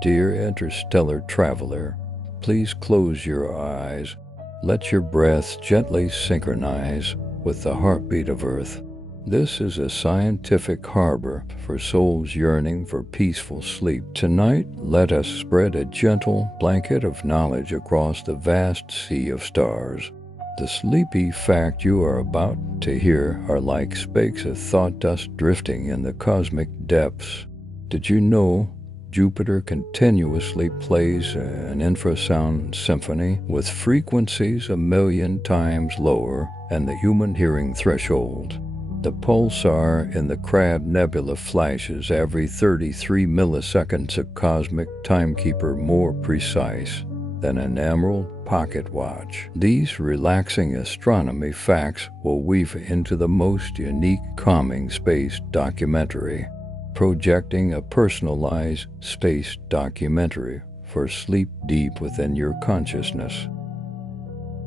Dear interstellar traveler, please close your eyes. Let your breath gently synchronize with the heartbeat of Earth. This is a scientific harbor for souls yearning for peaceful sleep. Tonight, let us spread a gentle blanket of knowledge across the vast sea of stars. The sleepy fact you are about to hear are like specks of thought dust drifting in the cosmic depths. Did you know Jupiter continuously plays an infrasound symphony with frequencies 1,000,000 times lower than the human hearing threshold? The pulsar in the Crab Nebula flashes every 33 milliseconds, a cosmic timekeeper more precise than an emerald pocket watch. These relaxing astronomy facts will weave into the most unique, calming space documentary, projecting a personalized space documentary for sleep deep within your consciousness.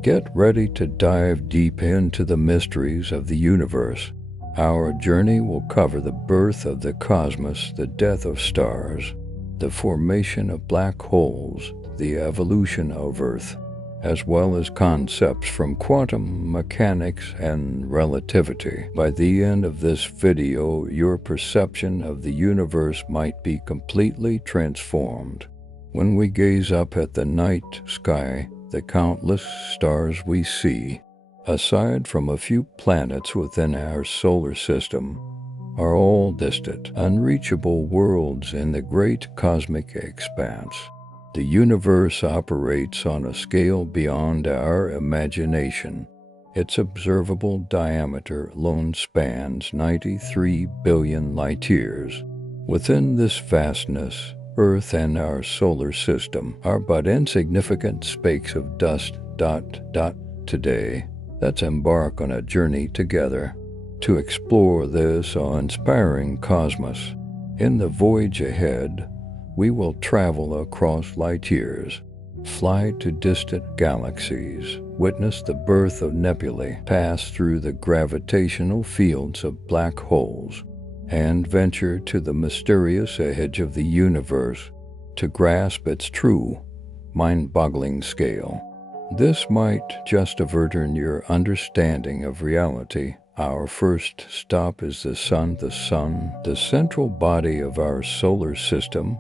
Get ready to dive deep into the mysteries of the universe. Our journey will cover the birth of the cosmos, the death of stars, the formation of black holes, the evolution of Earth, as well as concepts from quantum mechanics and relativity. By the end of this video, your perception of the universe might be completely transformed. When we gaze up at the night sky, the countless stars we see, aside from a few planets within our solar system, are all distant, unreachable worlds in the great cosmic expanse. The universe operates on a scale beyond our imagination. Its observable diameter alone spans 93 billion light-years. Within this vastness, Earth and our solar system are but insignificant specks of dust. Today, let's embark on a journey together to explore this awe-inspiring cosmos. In the voyage ahead, we will travel across light years, fly to distant galaxies, witness the birth of nebulae, pass through the gravitational fields of black holes, and venture to the mysterious edge of the universe to grasp its true, mind-boggling scale. This might just overturn your understanding of reality. Our first stop is the Sun. The central body of our solar system,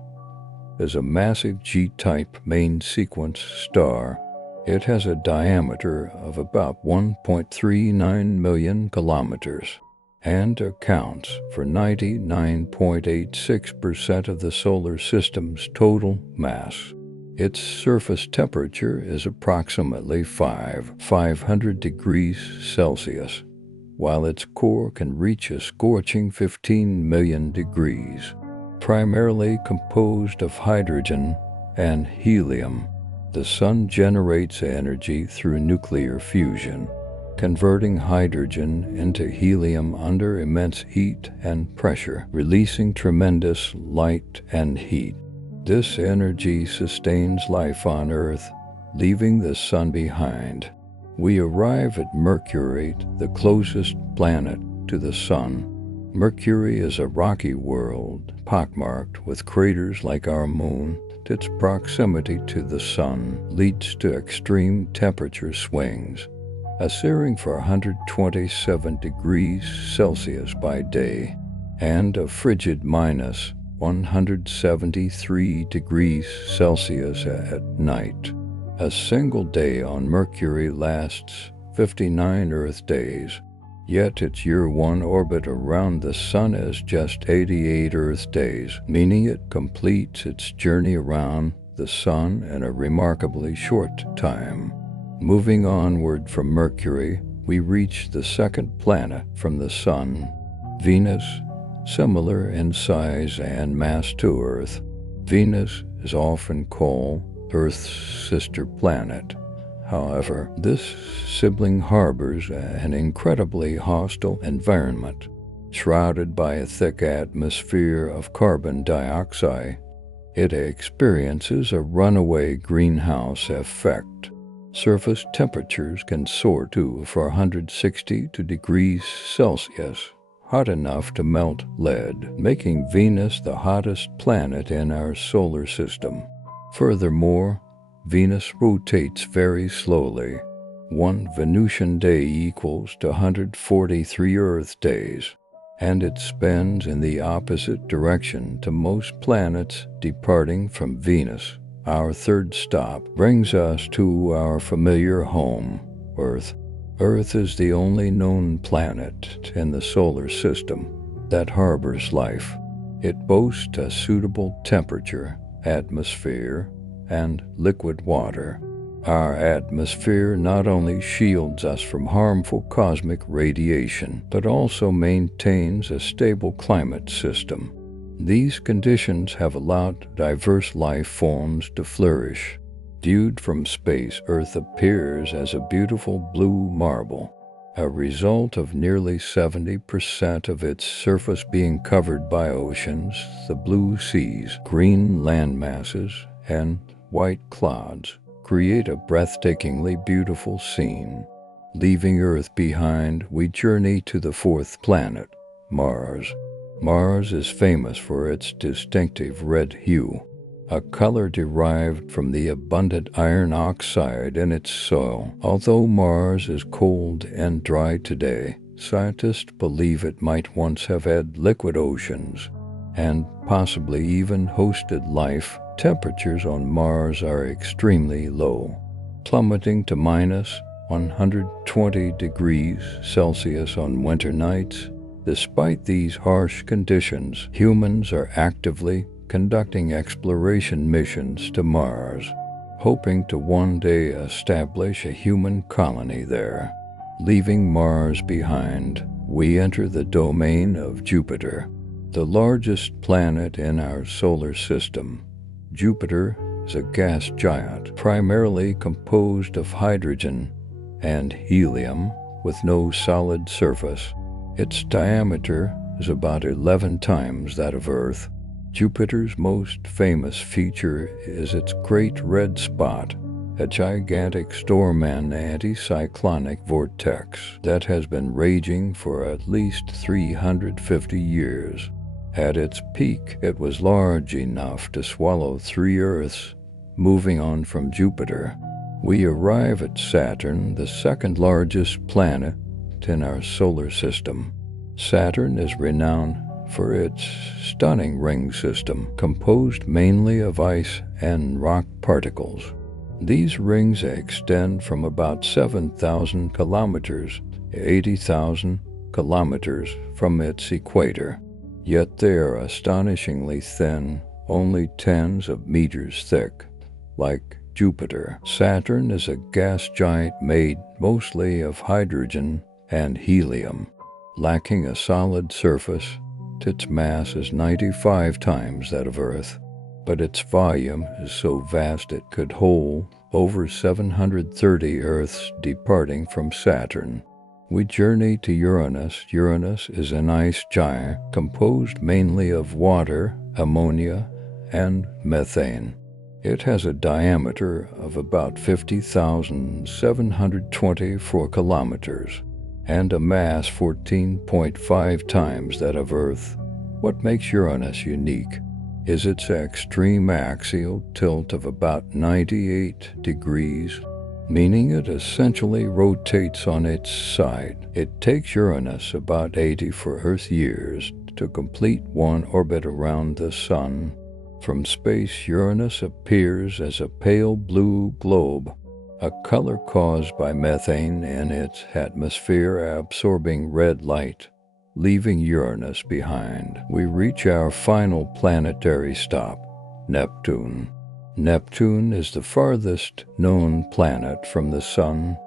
is a massive G-type main sequence star. It has a diameter of about 1.39 million kilometers and accounts for 99.86% of the solar system's total mass. Its surface temperature is approximately 500 degrees Celsius, while its core can reach a scorching 15 million degrees. Primarily composed of hydrogen and helium, the Sun generates energy through nuclear fusion, converting hydrogen into helium under immense heat and pressure, releasing tremendous light and heat. This energy sustains life on Earth, leaving the Sun behind. We arrive at Mercury, the closest planet to the Sun. Mercury is a rocky world, pockmarked with craters like our Moon. Its proximity to the Sun leads to extreme temperature swings, a searing for 127 degrees Celsius by day, and a frigid minus 173 degrees Celsius at night. A single day on Mercury lasts 59 Earth days. Yet its year-one orbit around the Sun is just 88 Earth days, meaning it completes its journey around the Sun in a remarkably short time. Moving onward from Mercury, we reach the second planet from the Sun, Venus. Similar in size and mass to Earth, Venus is often called Earth's sister planet. However, this sibling harbors an incredibly hostile environment, shrouded by a thick atmosphere of carbon dioxide. It experiences a runaway greenhouse effect. Surface temperatures can soar to 462 degrees Celsius, hot enough to melt lead, making Venus the hottest planet in our solar system. Furthermore, Venus rotates very slowly. One Venusian day equals to 143 Earth days, and it spins in the opposite direction to most planets departing from Venus. Our third stop brings us to our familiar home, Earth. Earth is the only known planet in the solar system that harbors life. It boasts a suitable temperature, atmosphere, and liquid water. Our atmosphere not only shields us from harmful cosmic radiation, but also maintains a stable climate system. These conditions have allowed diverse life forms to flourish. Viewed from space, Earth appears as a beautiful blue marble, a result of nearly 70% of its surface being covered by oceans, the blue seas, green land masses, and white clouds create a breathtakingly beautiful scene. Leaving Earth behind, we journey to the fourth planet, Mars. Mars is famous for its distinctive red hue, a color derived from the abundant iron oxide in its soil. Although Mars is cold and dry today, scientists believe it might once have had liquid oceans and possibly even hosted life. Temperatures on Mars are extremely low, plummeting to minus 120 degrees Celsius on winter nights. Despite these harsh conditions, humans are actively conducting exploration missions to Mars, hoping to one day establish a human colony there. Leaving Mars behind, we enter the domain of Jupiter, the largest planet in our solar system. Jupiter is a gas giant, primarily composed of hydrogen and helium, with no solid surface. Its diameter is about 11 times that of Earth. Jupiter's most famous feature is its Great Red Spot, a gigantic storm and anticyclonic vortex that has been raging for at least 350 years. At its peak, it was large enough to swallow 3 Earths. Moving on from Jupiter, we arrive at Saturn, the second largest planet in our solar system. Saturn is renowned for its stunning ring system, composed mainly of ice and rock particles. These rings extend from about 7,000 kilometers to 80,000 kilometers from its equator. Yet they are astonishingly thin, only tens of meters thick. Like Jupiter, Saturn is a gas giant made mostly of hydrogen and helium. Lacking a solid surface, its mass is 95 times that of Earth, but its volume is so vast it could hold over 730 Earths departing from Saturn. We journey to Uranus. Uranus is an ice giant composed mainly of water, ammonia, and methane. It has a diameter of about 50,724 kilometers and a mass 14.5 times that of Earth. What makes Uranus unique is its extreme axial tilt of about 98 degrees, meaning it essentially rotates on its side. It takes Uranus about 84 Earth years to complete one orbit around the Sun. From space, Uranus appears as a pale blue globe, a color caused by methane in its atmosphere absorbing red light. Leaving Uranus behind, we reach our final planetary stop, Neptune. Neptune is the farthest known planet from the Sun,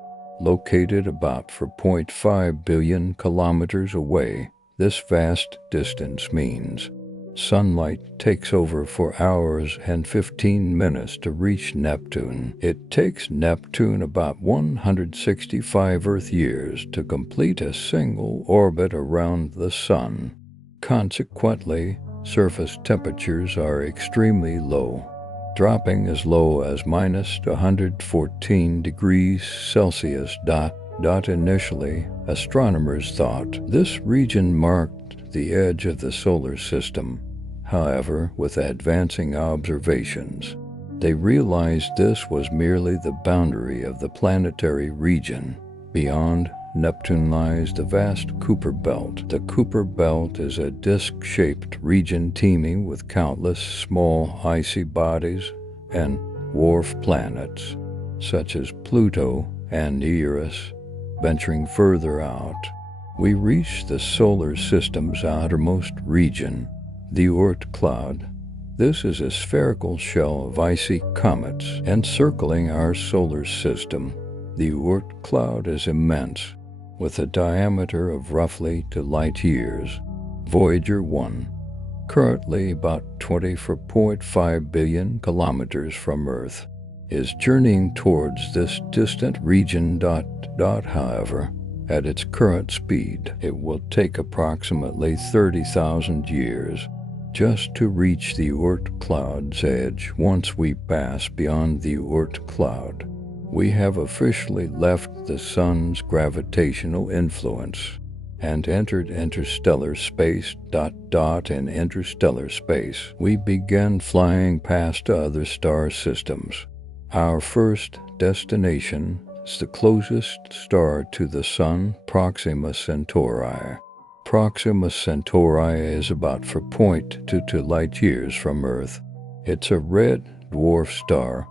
located about 4.5 billion kilometers away. This vast distance means sunlight takes over 4 hours and 15 minutes to reach Neptune. It takes Neptune about 165 Earth years to complete a single orbit around the Sun. Consequently, surface temperatures are extremely low, dropping as low as minus 114 degrees Celsius. Initially, astronomers thought this region marked the edge of the solar system. However, with advancing observations, they realized this was merely the boundary of the planetary region. Beyond Neptune lies the vast Kuiper Belt. The Kuiper Belt is a disc-shaped region teeming with countless small icy bodies and dwarf planets, such as Pluto and Eris. Venturing further out, we reach the solar system's outermost region, the Oort cloud. This is a spherical shell of icy comets encircling our solar system. The Oort cloud is immense, with a diameter of roughly 2 light years. Voyager 1, currently about 24.5 billion kilometers from Earth, is journeying towards this distant region. However, at its current speed, it will take approximately 30,000 years just to reach the Oort cloud's edge. Once we pass beyond the Oort cloud, we have officially left the sun's gravitational influence and entered interstellar space. In interstellar space, we began flying past other star systems. Our first destination is the closest star to the Sun, Proxima Centauri. Proxima Centauri is about 4.22 light years from Earth. It's a red dwarf star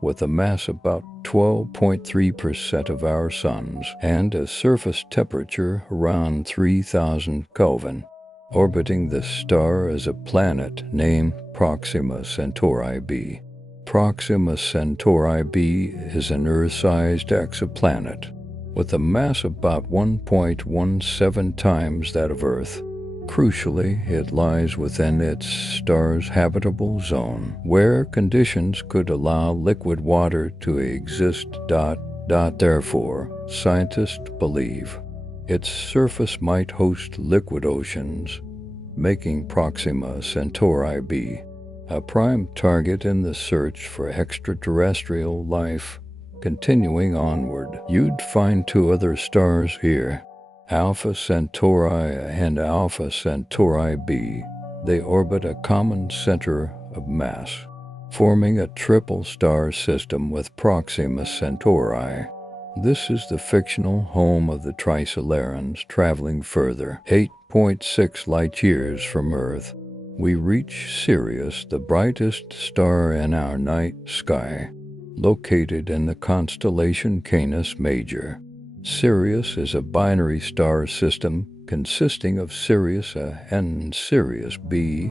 with a mass about 12.3% of our Sun's and a surface temperature around 3,000 Kelvin. Orbiting the star is a planet named Proxima Centauri b. Proxima Centauri b is an Earth-sized exoplanet with a mass about 1.17 times that of Earth. Crucially, it lies within its star's habitable zone, where conditions could allow liquid water to exist. Therefore, scientists believe its surface might host liquid oceans, making Proxima Centauri b a prime target in the search for extraterrestrial life. Continuing onward, you'd find 2 other stars here, Alpha Centauri and Alpha Centauri b. They orbit a common center of mass, forming a triple star system with Proxima Centauri. This is the fictional home of the Trisolarans. Traveling further, 8.6 light years from Earth, we reach Sirius, the brightest star in our night sky, located in the constellation Canis Major. Sirius is a binary star system consisting of Sirius A and Sirius B.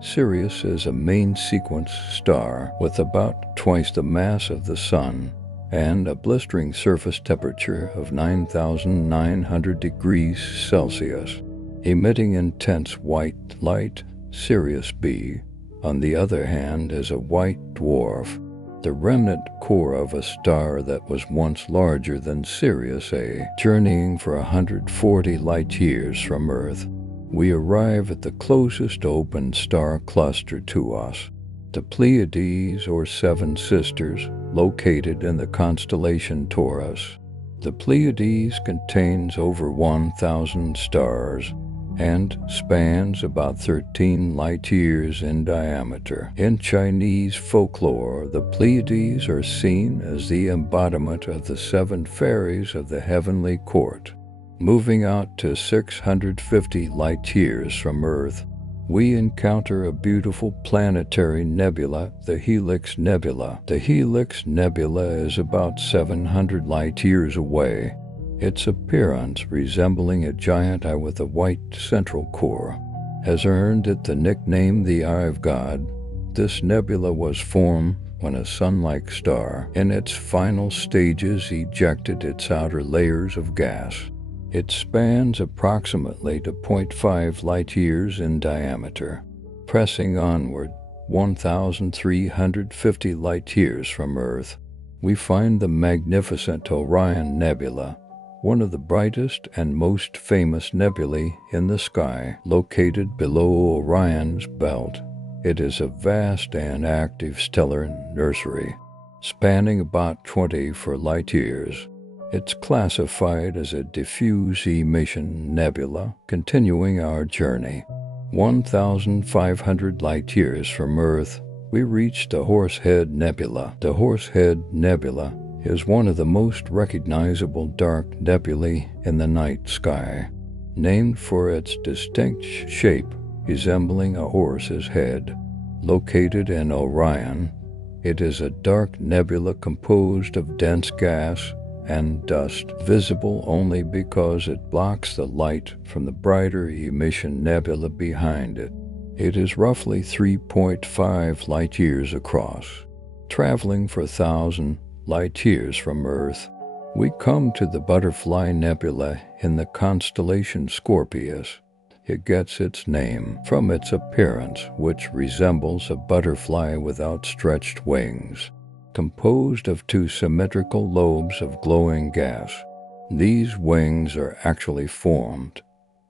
Sirius is a main sequence star with about twice the mass of the Sun and a blistering surface temperature of 9,900 degrees Celsius, emitting intense white light. Sirius B, on the other hand, is a white dwarf, the remnant core of a star that was once larger than Sirius A. Journeying for 140 light years from Earth, we arrive at the closest open star cluster to us, the Pleiades, or Seven Sisters, located in the constellation Taurus. The Pleiades contains over 1,000 stars and spans about 13 light years in diameter. In Chinese folklore, the Pleiades are seen as the embodiment of the 7 fairies of the heavenly court. Moving out to 650 light years from Earth, we encounter a beautiful planetary nebula, the Helix Nebula. The Helix Nebula is about 700 light years away, its appearance resembling a giant eye with a white central core has earned it the nickname the Eye of God. This nebula was formed when a sun-like star, in its final stages, ejected its outer layers of gas. It spans approximately 0.5 light years in diameter. Pressing onward, 1,350 light years from Earth, we find the magnificent Orion Nebula, one of the brightest and most famous nebulae in the sky, located below Orion's belt. It is a vast and active stellar nursery, spanning about 24 light years. It's classified as a diffuse emission nebula, continuing our journey. 1,500 light-years from Earth, we reach the Horsehead Nebula. The Horsehead Nebula is one of the most recognizable dark nebulae in the night sky, named for its distinct shape resembling a horse's head. Located in Orion, it is a dark nebula composed of dense gas and dust, visible only because it blocks the light from the brighter emission nebula behind it. It is roughly 3.5 light-years across. Traveling for 1,000 light-years from Earth, we come to the Butterfly Nebula in the constellation Scorpius. It gets its name from its appearance, which resembles a butterfly with outstretched wings, composed of two symmetrical lobes of glowing gas. These wings are actually formed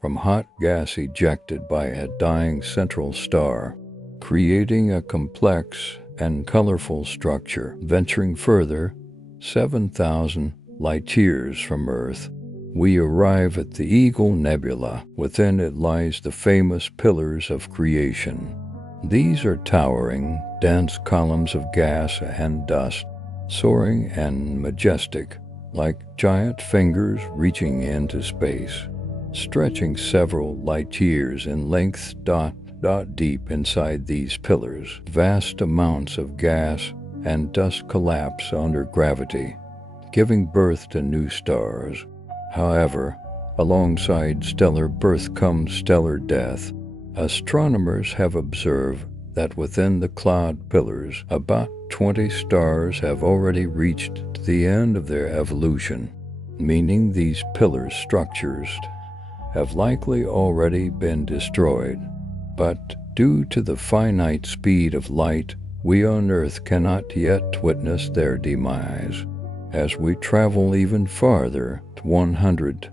from hot gas ejected by a dying central star, creating a complex and colorful structure. Venturing further, 7,000 light-years from Earth, we arrive at the Eagle Nebula. Within it lies the famous pillars of creation. These are towering, dense columns of gas and dust, soaring and majestic, like giant fingers reaching into space, stretching several light-years in length. Deep inside these pillars, vast amounts of gas and dust collapse under gravity, giving birth to new stars. However, alongside stellar birth comes stellar death. Astronomers have observed that within the cloud pillars, about 20 stars have already reached the end of their evolution, meaning these pillar structures have likely already been destroyed. But due to the finite speed of light, we on Earth cannot yet witness their demise. As we travel even farther, 100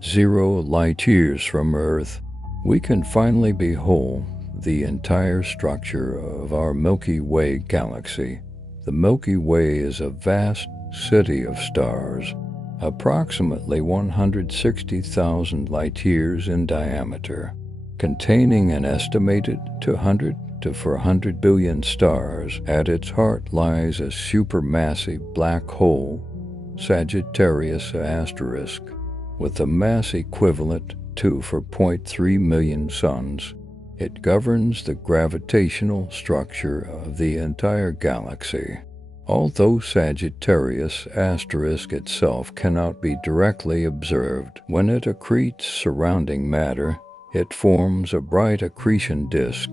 light-years from Earth, we can finally behold the entire structure of our Milky Way galaxy. The Milky Way is a vast city of stars, approximately 160,000 light-years in diameter, containing an estimated 200 to 400 billion stars. At its heart lies a supermassive black hole, Sagittarius asterisk, with a mass equivalent to 4.3 million suns. It governs the gravitational structure of the entire galaxy. Although Sagittarius asterisk itself cannot be directly observed, when it accretes surrounding matter, it forms a bright accretion disk.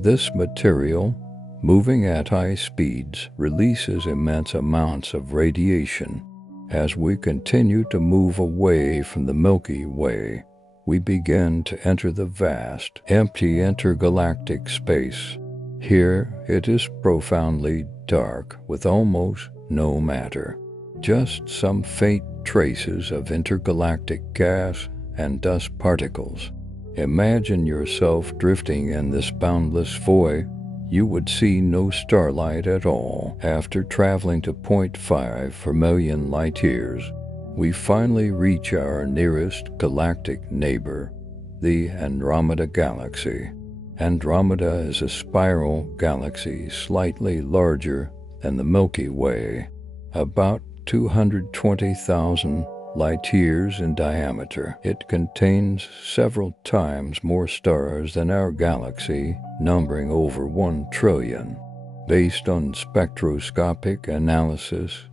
This material, moving at high speeds, releases immense amounts of radiation. As we continue to move away from the Milky Way, we begin to enter the vast, empty intergalactic space. Here it is profoundly dark, with almost no matter, just some faint traces of intergalactic gas and dust particles. Imagine yourself drifting in this boundless void. You would see no starlight at all. After traveling to 0.5 million light-years, we finally reach our nearest galactic neighbor, the Andromeda Galaxy. Andromeda is a spiral galaxy slightly larger than the Milky Way, about 220,000 light-years in diameter. It contains several times more stars than our galaxy, numbering over 1 trillion. Based on spectroscopic analysis,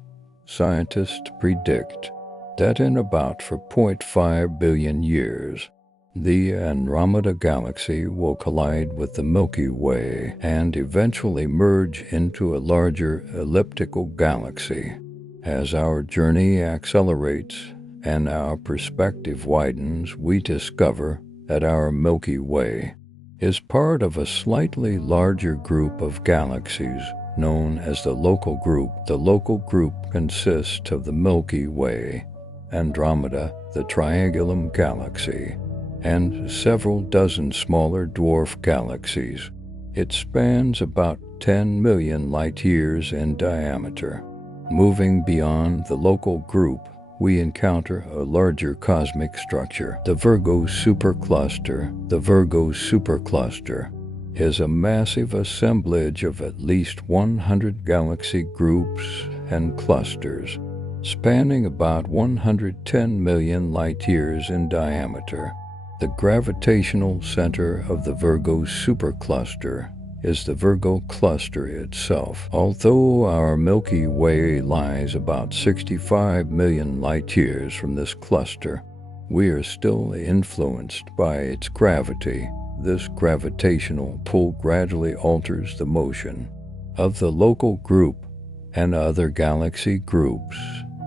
scientists predict that in about 4.5 billion years, the Andromeda Galaxy will collide with the Milky Way and eventually merge into a larger elliptical galaxy. As our journey accelerates and our perspective widens, we discover that our Milky Way is part of a slightly larger group of galaxies known as the Local Group. The Local Group consists of the Milky Way, Andromeda, the Triangulum Galaxy, and several dozen smaller dwarf galaxies. It spans about 10 million light-years in diameter. Moving beyond the Local Group, we encounter a larger cosmic structure, the Virgo supercluster. The Virgo supercluster is a massive assemblage of at least 100 galaxy groups and clusters, spanning about 110 million light-years in diameter. The gravitational center of the Virgo supercluster is the Virgo cluster itself. Although our Milky Way lies about 65 million light-years from this cluster, we are still influenced by its gravity. This gravitational pull gradually alters the motion of the local group and other galaxy groups.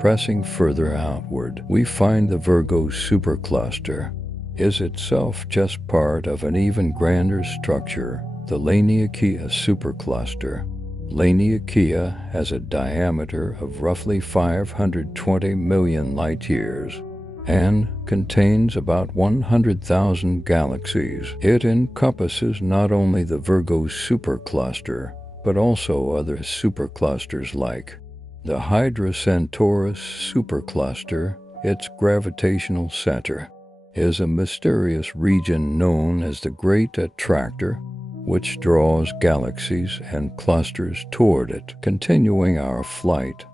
Pressing further outward, we find the Virgo supercluster is itself just part of an even grander structure, the Laniakea supercluster. Laniakea has a diameter of roughly 520 million light-years and contains about 100,000 galaxies. It encompasses not only the Virgo supercluster, but also other superclusters like the Hydra Centaurus supercluster. Its gravitational center is a mysterious region known as the Great Attractor, which draws galaxies and clusters toward it. Continuing our flight,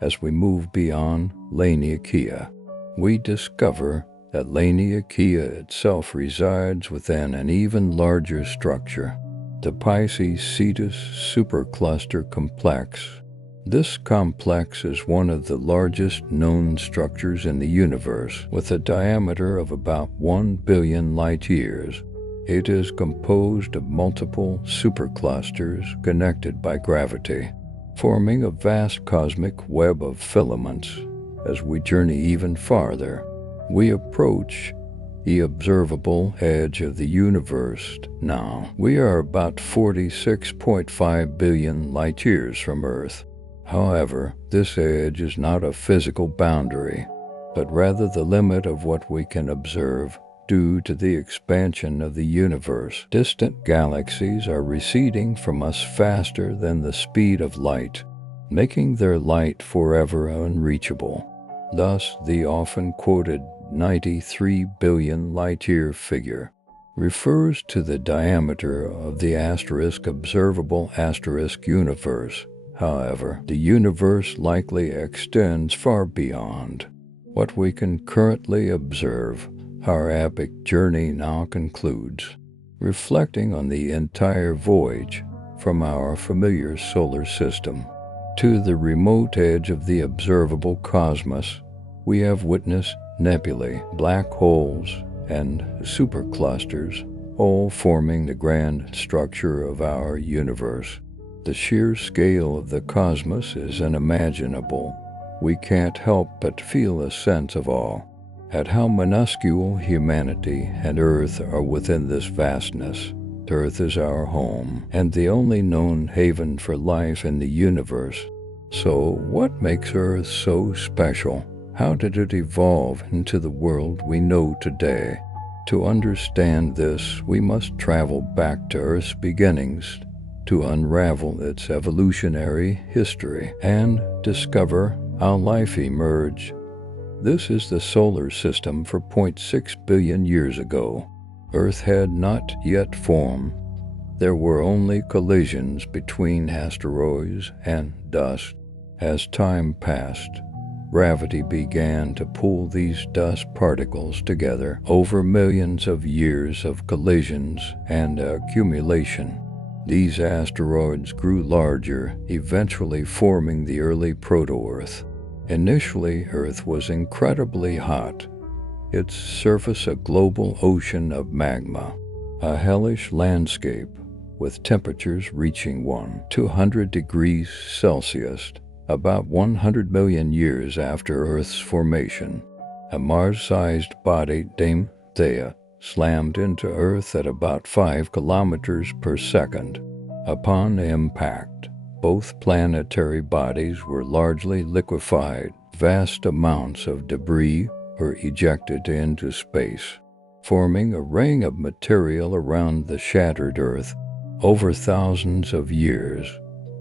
as we move beyond Laniakea, we discover that Laniakea itself resides within an even larger structure, the Pisces Cetus supercluster complex. This complex is one of the largest known structures in the universe, with a diameter of about 1 billion light-years. It is composed of multiple superclusters connected by gravity, forming a vast cosmic web of filaments. As we journey even farther, we approach the observable edge of the universe. Now, we are about 46.5 billion light-years from Earth. However, this edge is not a physical boundary, but rather the limit of what we can observe. Due to the expansion of the universe, distant galaxies are receding from us faster than the speed of light, making their light forever unreachable. Thus, the often quoted 93 billion light-year figure refers to the diameter of the observable universe. However, the universe likely extends far beyond what we can currently observe. Our epic journey now concludes, reflecting on the entire voyage from our familiar solar system to the remote edge of the observable cosmos. We have witnessed nebulae, black holes, and superclusters, all forming the grand structure of our universe. The sheer scale of the cosmos is unimaginable. We can't help but feel a sense of awe at how minuscule humanity and Earth are within this vastness. Earth is our home and the only known haven for life in the universe. So, what makes Earth so special? How did it evolve into the world we know today? To understand this, we must travel back to Earth's beginnings to unravel its evolutionary history and discover how life emerged. This is the solar system for 0.6 billion years ago. Earth had not yet formed. There were only collisions between asteroids and dust. As time passed, gravity began to pull these dust particles together over millions of years of collisions and accumulation. These asteroids grew larger, eventually forming the early proto-Earth. Initially, Earth was incredibly hot, its surface a global ocean of magma, a hellish landscape with temperatures reaching 200 degrees Celsius. About 100 million years after Earth's formation, a Mars-sized body, Dame Theia, slammed into Earth at about 5 kilometers per second. Upon impact, both planetary bodies were largely liquefied. Vast amounts of debris were ejected into space, forming a ring of material around the shattered Earth. Over thousands of years,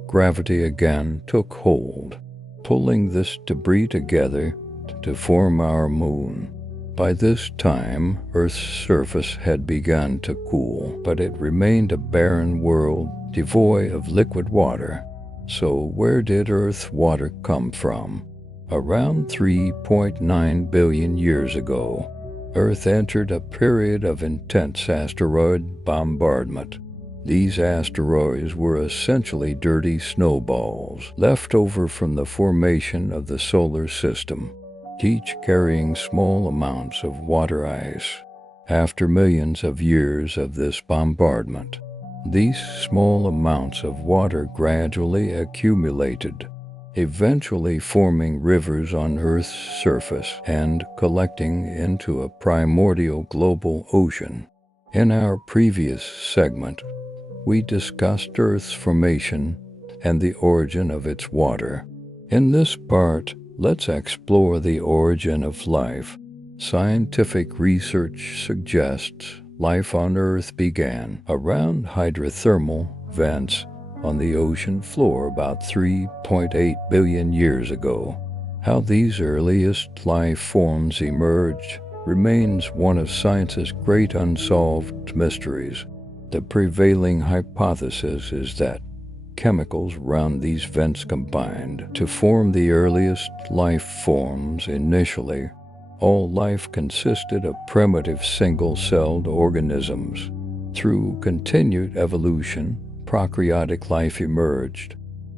gravity again took hold, pulling this debris together to form our moon. By this time, Earth's surface had begun to cool, but it remained a barren world devoid of liquid water. So where did Earth's water come from? Around 3.9 billion years ago, Earth entered a period of intense asteroid bombardment. These asteroids were essentially dirty snowballs left over from the formation of the solar system, each carrying small amounts of water ice. After millions of years of this bombardment, these small amounts of water gradually accumulated, eventually forming rivers on Earth's surface and collecting into a primordial global ocean. In our previous segment, we discussed Earth's formation and the origin of its water. In this part, let's explore the origin of life. Scientific research suggests life on Earth began around hydrothermal vents on the ocean floor about 3.8 billion years ago. How these earliest life forms emerged remains one of science's great unsolved mysteries. The prevailing hypothesis is that chemicals around these vents combined to form the earliest life forms. Initially, all life consisted of primitive single-celled organisms. Through continued evolution, prokaryotic life emerged.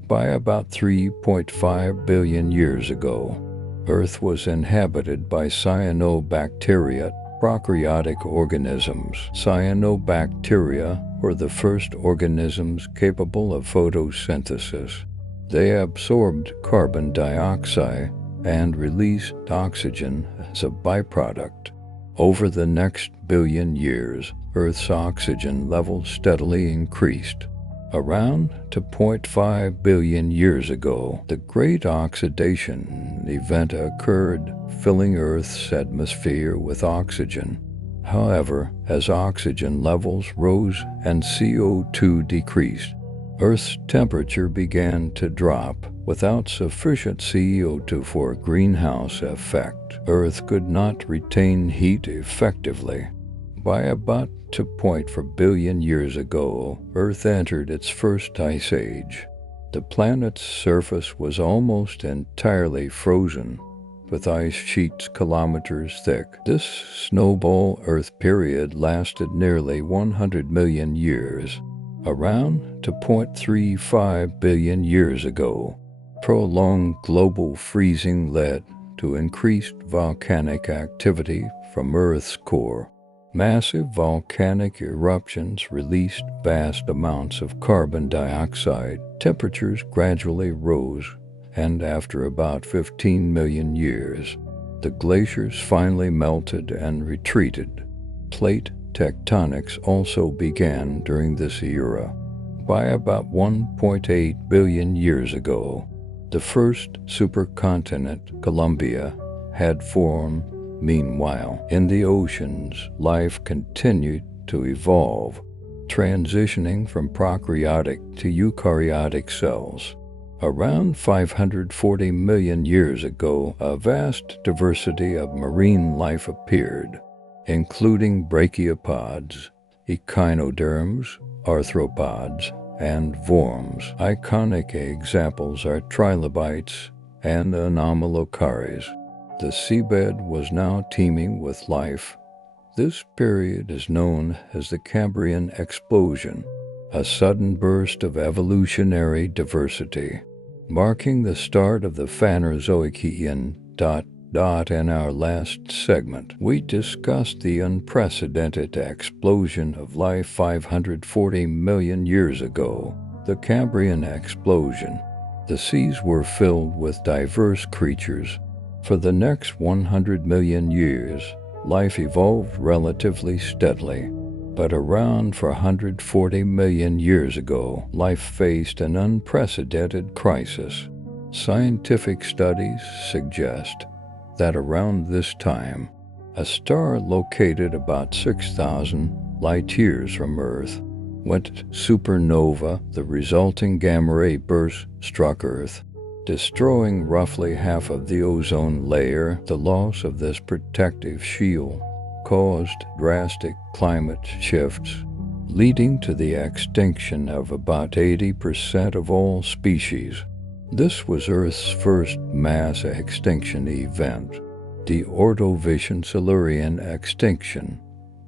By about 3.5 billion years ago, Earth was inhabited by cyanobacteria, prokaryotic organisms. Cyanobacteria were the first organisms capable of photosynthesis. They absorbed carbon dioxide and released oxygen as a byproduct. Over the next billion years, Earth's oxygen level steadily increased. Around 2.5 billion years ago, the Great Oxidation event occurred, filling Earth's atmosphere with oxygen. However, as oxygen levels rose and CO2 decreased, Earth's temperature began to drop. Without sufficient CO2 for a greenhouse effect, Earth could not retain heat effectively. By about 2.4 billion years ago, Earth entered its first ice age. The planet's surface was almost entirely frozen, with ice sheets kilometers thick. This snowball Earth period lasted nearly 100 million years. Around 2.35 billion years ago, prolonged global freezing led to increased volcanic activity from Earth's core. Massive volcanic eruptions released vast amounts of carbon dioxide. Temperatures gradually rose, and after about 15 million years, the glaciers finally melted and retreated. Plate tectonics also began during this era. By about 1.8 billion years ago, the first supercontinent, Columbia, had formed. Meanwhile, in the oceans, life continued to evolve, transitioning from prokaryotic to eukaryotic cells. Around 540 million years ago, a vast diversity of marine life appeared, including brachiopods, echinoderms, arthropods, and worms. Iconic examples are trilobites and anomalocaries. The seabed was now teeming with life. This period is known as the Cambrian explosion, a sudden burst of evolutionary diversity, marking the start of the Phanerozoic. In our last segment, we discussed the unprecedented explosion of life 540 million years ago, the Cambrian explosion. The seas were filled with diverse creatures. For the next 100 million years, life evolved relatively steadily. But around 440 million years ago, life faced an unprecedented crisis. Scientific studies suggest that around this time, a star located about 6,000 light-years from Earth went supernova. The resulting gamma-ray burst struck Earth, destroying roughly half of the ozone layer. The loss of this protective shield caused drastic climate shifts, leading to the extinction of about 80% of all species. This was Earth's first mass extinction event, the Ordovician-Silurian extinction.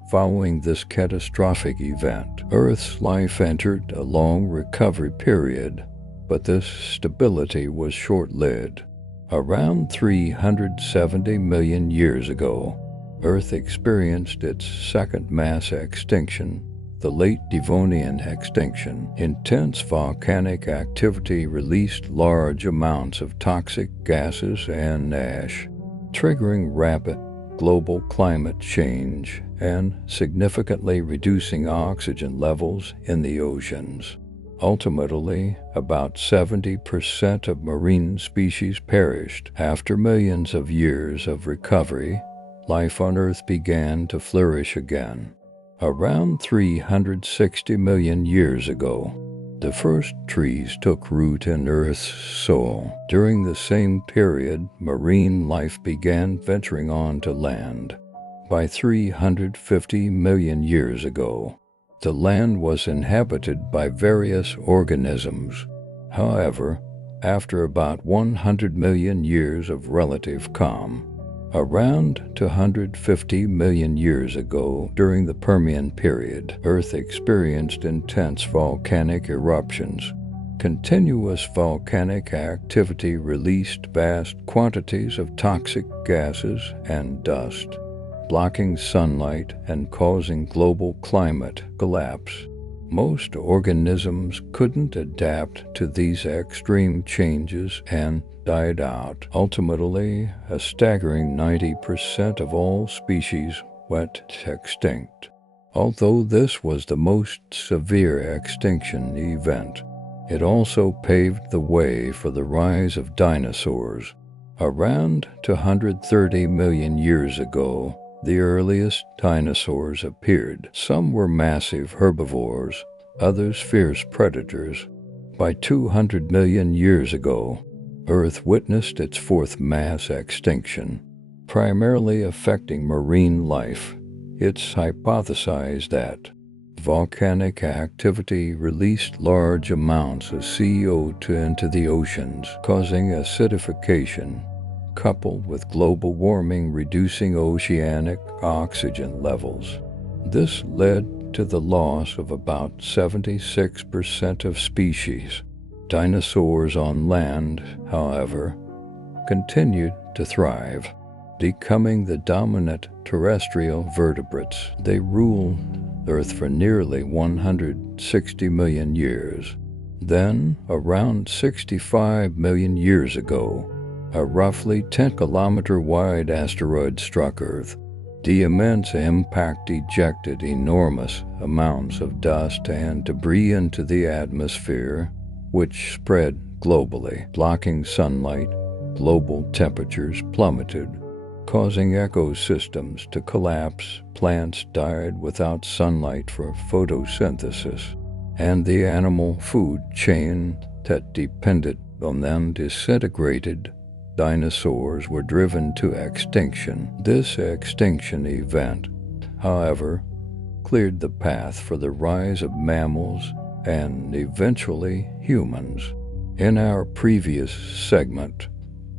Following this catastrophic event, Earth's life entered a long recovery period, but this stability was short-lived. Around 370 million years ago, Earth experienced its second mass extinction, the late Devonian extinction. Intense volcanic activity released large amounts of toxic gases and ash, triggering rapid global climate change and significantly reducing oxygen levels in the oceans. Ultimately, about 70% of marine species perished. After millions of years of recovery, life on Earth began to flourish again. Around 360 million years ago, the first trees took root in Earth's soil. During the same period, marine life began venturing onto land. By 350 million years ago, the land was inhabited by various organisms. However, after about 100 million years of relative calm, around 250 million years ago, during the Permian period, Earth experienced intense volcanic eruptions. Continuous volcanic activity released vast quantities of toxic gases and dust, blocking sunlight and causing global climate collapse. Most organisms couldn't adapt to these extreme changes and died out. Ultimately, a staggering 90% of all species went extinct. Although this was the most severe extinction event, it also paved the way for the rise of dinosaurs. Around 230 million years ago, the earliest dinosaurs appeared. Some were massive herbivores, others fierce predators. By 200 million years ago, Earth witnessed its fourth mass extinction, primarily affecting marine life. It's hypothesized that volcanic activity released large amounts of CO2 into the oceans, causing acidification, coupled with global warming reducing oceanic oxygen levels. This led to the loss of about 76% of species. Dinosaurs on land, however, continued to thrive, becoming the dominant terrestrial vertebrates. They ruled Earth for nearly 160 million years. Then, around 65 million years ago, a roughly 10-kilometer-wide asteroid struck Earth. The immense impact ejected enormous amounts of dust and debris into the atmosphere, which spread globally, blocking sunlight. Global temperatures plummeted, causing ecosystems to collapse. Plants died without sunlight for photosynthesis, and the animal food chain that depended on them disintegrated. Dinosaurs were driven to extinction. This extinction event, however, cleared the path for the rise of mammals and eventually humans. In our previous segment,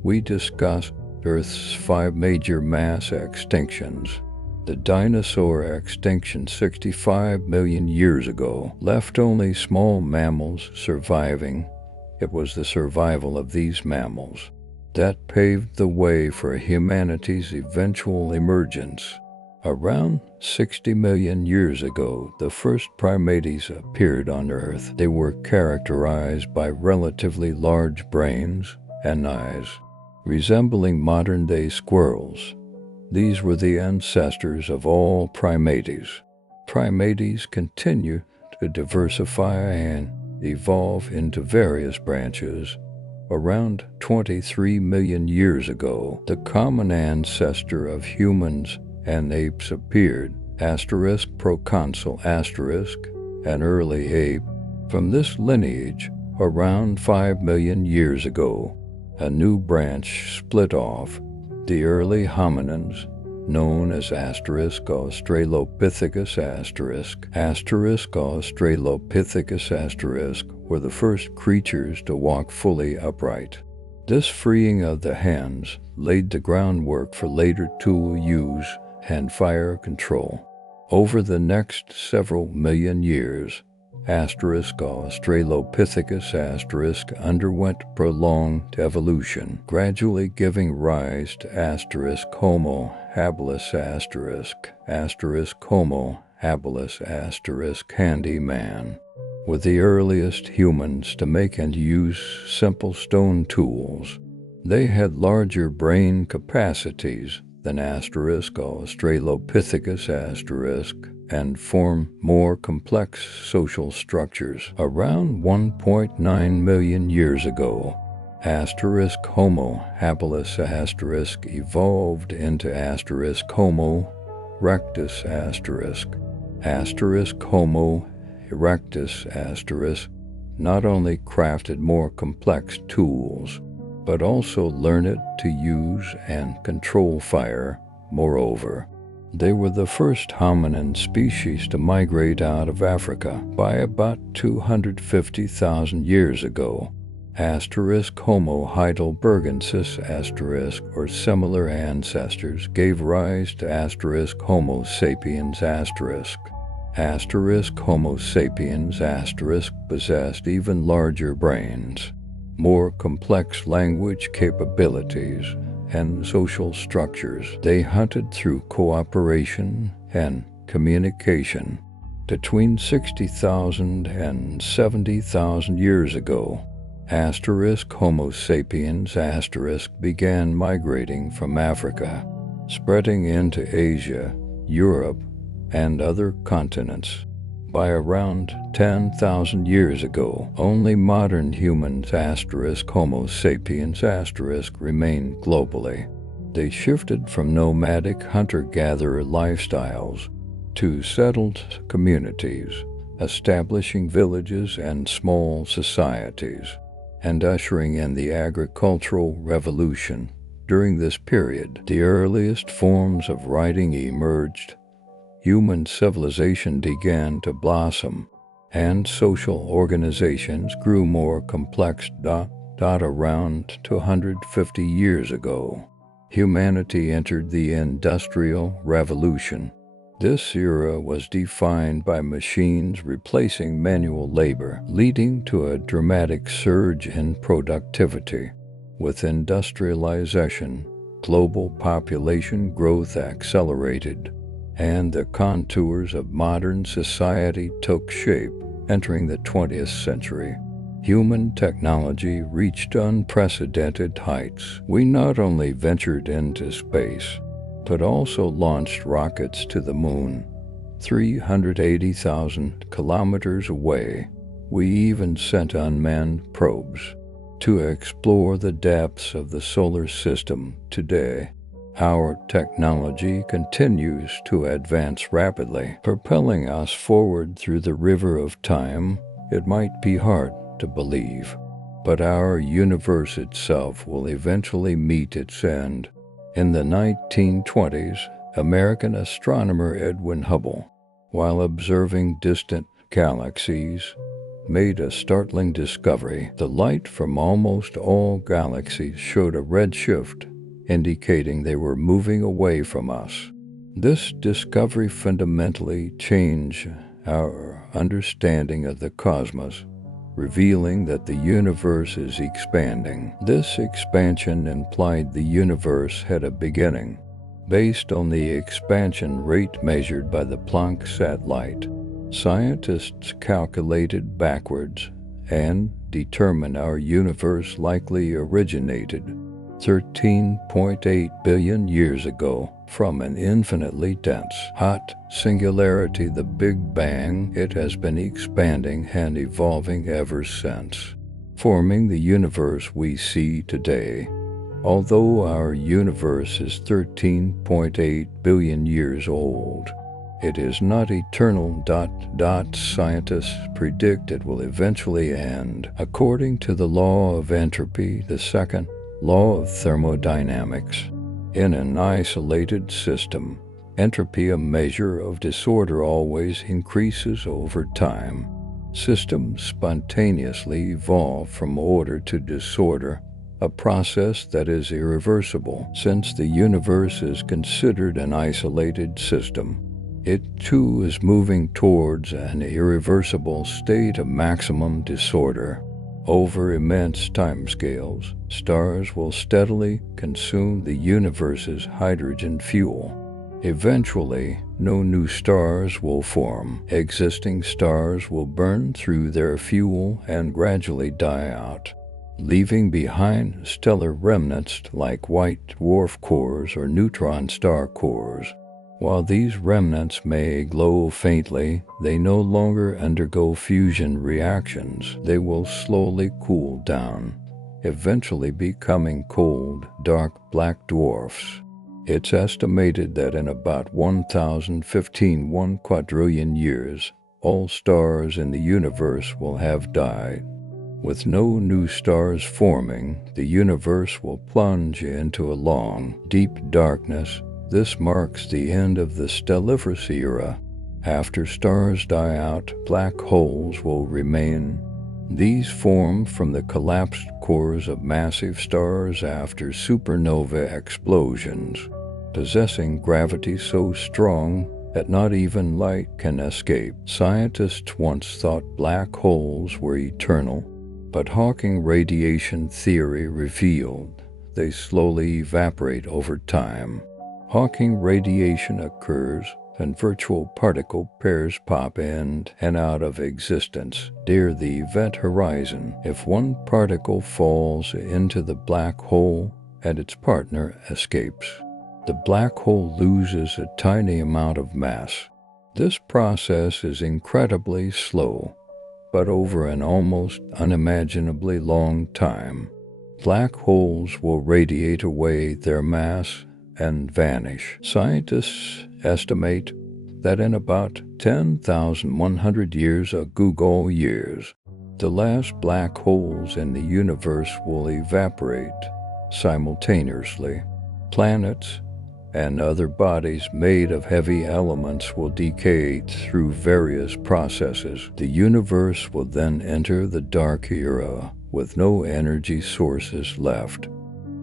we discussed Earth's 5 major mass extinctions. The dinosaur extinction 65 million years ago left only small mammals surviving. It was the survival of these mammals that paved the way for humanity's eventual emergence. Around 60 million years ago, the first primates appeared on Earth. They were characterized by relatively large brains and eyes, resembling modern-day squirrels. These were the ancestors of all primates. Primates continue to diversify and evolve into various branches. Around 23 million years ago, the common ancestor of humans and apes appeared, proconsul an early ape. From this lineage, around 5 million years ago, a new branch split off. The early hominins, known as Australopithecus Australopithecus were the first creatures to walk fully upright. This freeing of the hands laid the groundwork for later tool use and fire control. Over the next several million years, Australopithecus underwent prolonged evolution, gradually giving rise to Homo habilis Homo habilis handy man, with the earliest humans to make and use simple stone tools. They had larger brain capacities than Australopithecus and form more complex social structures. Around 1.9 million years ago, Homo habilis evolved into Homo erectus Homo erectus not only crafted more complex tools, but also learned to use and control fire. Moreover, they were the first hominin species to migrate out of Africa. By about 250,000 years ago, Homo heidelbergensis or similar ancestors gave rise to Homo sapiens Homo sapiens possessed even larger brains, more complex language capabilities, and social structures. They hunted through cooperation and communication. Between 60,000 and 70,000 years ago, Homo sapiens began migrating from Africa, spreading into Asia, Europe, and other continents. By around 10,000 years ago, only modern humans Homo sapiens remained globally. They shifted from nomadic hunter-gatherer lifestyles to settled communities, establishing villages and small societies, and ushering in the agricultural revolution. During this period, the earliest forms of writing emerged, human civilization began to blossom, and social organizations grew more complex. Around 250 years ago, humanity entered the Industrial Revolution. This era was defined by machines replacing manual labor, leading to a dramatic surge in productivity. With industrialization, global population growth accelerated, and the contours of modern society took shape. Entering the 20th century, human technology reached unprecedented heights. We not only ventured into space, but also launched rockets to the moon, 380,000 kilometers away. We even sent unmanned probes to explore the depths of the solar system. Today, our technology continues to advance rapidly, propelling us forward through the river of time. It might be hard to believe, but our universe itself will eventually meet its end. In the 1920s, American astronomer Edwin Hubble, while observing distant galaxies, made a startling discovery. The light from almost all galaxies showed a red shift, indicating they were moving away from us. This discovery fundamentally changed our understanding of the cosmos, revealing that the universe is expanding. This expansion implied the universe had a beginning. Based on the expansion rate measured by the Planck satellite, scientists calculated backwards and determined our universe likely originated 13.8 billion years ago from an infinitely dense, hot singularity, the Big Bang. It has been expanding and evolving ever since, forming the universe we see today. Although our universe is 13.8 billion years old, it is not eternal. Scientists predict it will eventually end. According to the law of entropy, the second Law of thermodynamics. In an isolated system, entropy, a measure of disorder, always increases over time. Systems spontaneously evolve from order to disorder, a process that is irreversible. Since the universe is considered an isolated system, it too is moving towards an irreversible state of maximum disorder. Over immense timescales, stars will steadily consume the universe's hydrogen fuel. Eventually, no new stars will form. Existing stars will burn through their fuel and gradually die out, leaving behind stellar remnants like white dwarf cores or neutron star cores. While these remnants may glow faintly, they no longer undergo fusion reactions. They will slowly cool down, eventually becoming cold, dark black dwarfs. It's estimated that in about 1 quadrillion years, all stars in the universe will have died. With no new stars forming, the universe will plunge into a long, deep darkness. This marks the end of the stelliferous era. After stars die out, black holes will remain. These form from the collapsed cores of massive stars after supernova explosions, possessing gravity so strong that not even light can escape. Scientists once thought black holes were eternal, but Hawking radiation theory revealed they slowly evaporate over time. Hawking radiation occurs when virtual particle pairs pop in and out of existence near the event horizon. If one particle falls into the black hole and its partner escapes, the black hole loses a tiny amount of mass. This process is incredibly slow, but over an almost unimaginably long time, black holes will radiate away their mass and vanish. Scientists estimate that in about 10,100 years of Google years, the last black holes in the universe will evaporate simultaneously. Planets and other bodies made of heavy elements will decay through various processes. The universe will then enter the dark era with no energy sources left.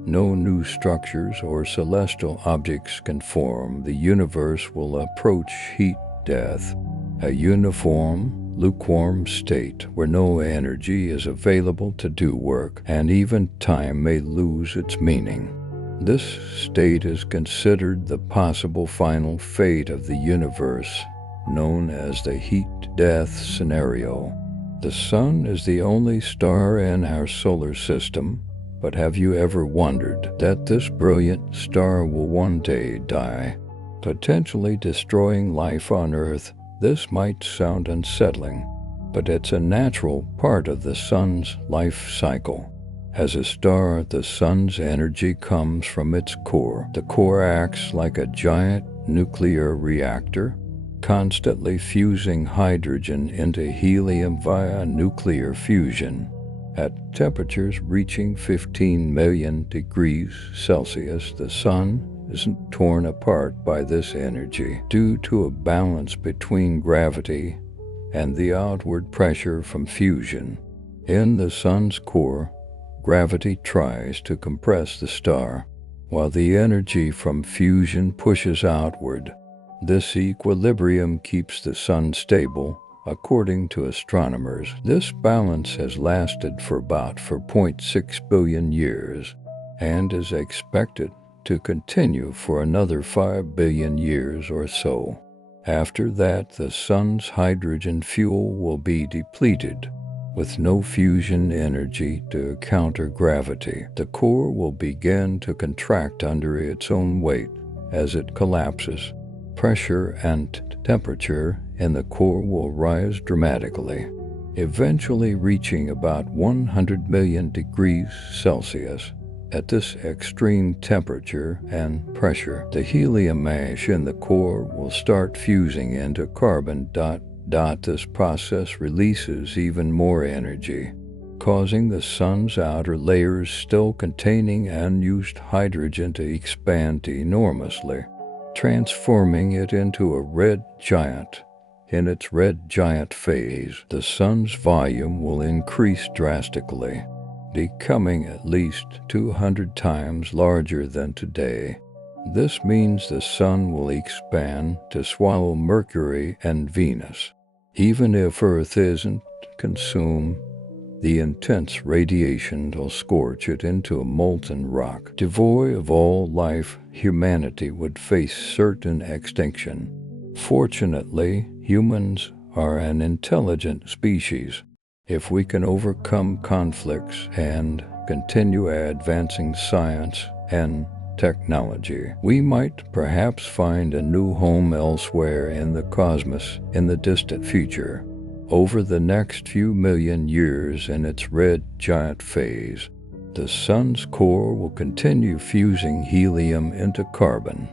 No new structures or celestial objects can form. The universe will approach heat death, a uniform, lukewarm state where no energy is available to do work, and even time may lose its meaning. This state is considered the possible final fate of the universe, known as the heat death scenario. The Sun is the only star in our solar system. But have you ever wondered that this brilliant star will one day die, potentially destroying life on Earth? This might sound unsettling, but it's a natural part of the Sun's life cycle. As a star, the Sun's energy comes from its core. The core acts like a giant nuclear reactor, constantly fusing hydrogen into helium via nuclear fusion. At temperatures reaching 15 million degrees Celsius, the Sun isn't torn apart by this energy due to a balance between gravity and the outward pressure from fusion. In the Sun's core, gravity tries to compress the star, while the energy from fusion pushes outward. This equilibrium keeps the Sun stable. According to astronomers, this balance has lasted for about 4.6 billion years and is expected to continue for another 5 billion years or so. After that, the Sun's hydrogen fuel will be depleted. With no fusion energy to counter gravity, the core will begin to contract under its own weight as it collapses. Pressure and temperature in the core will rise dramatically, eventually reaching about 100 million degrees Celsius. At this extreme temperature and pressure, the helium ash in the core will start fusing into carbon. This process releases even more energy, causing the sun's outer layers still containing unused hydrogen to expand enormously, transforming it into a red giant. In its red giant phase, the sun's volume will increase drastically, becoming at least 200 times larger than today. This means the sun will expand to swallow Mercury and Venus. Even if Earth isn't consumed, the intense radiation will scorch it into a molten rock. Devoid of all life, humanity would face certain extinction. Fortunately, humans are an intelligent species. If we can overcome conflicts and continue advancing science and technology, we might perhaps find a new home elsewhere in the cosmos in the distant future. Over the next few million years in its red giant phase, the sun's core will continue fusing helium into carbon.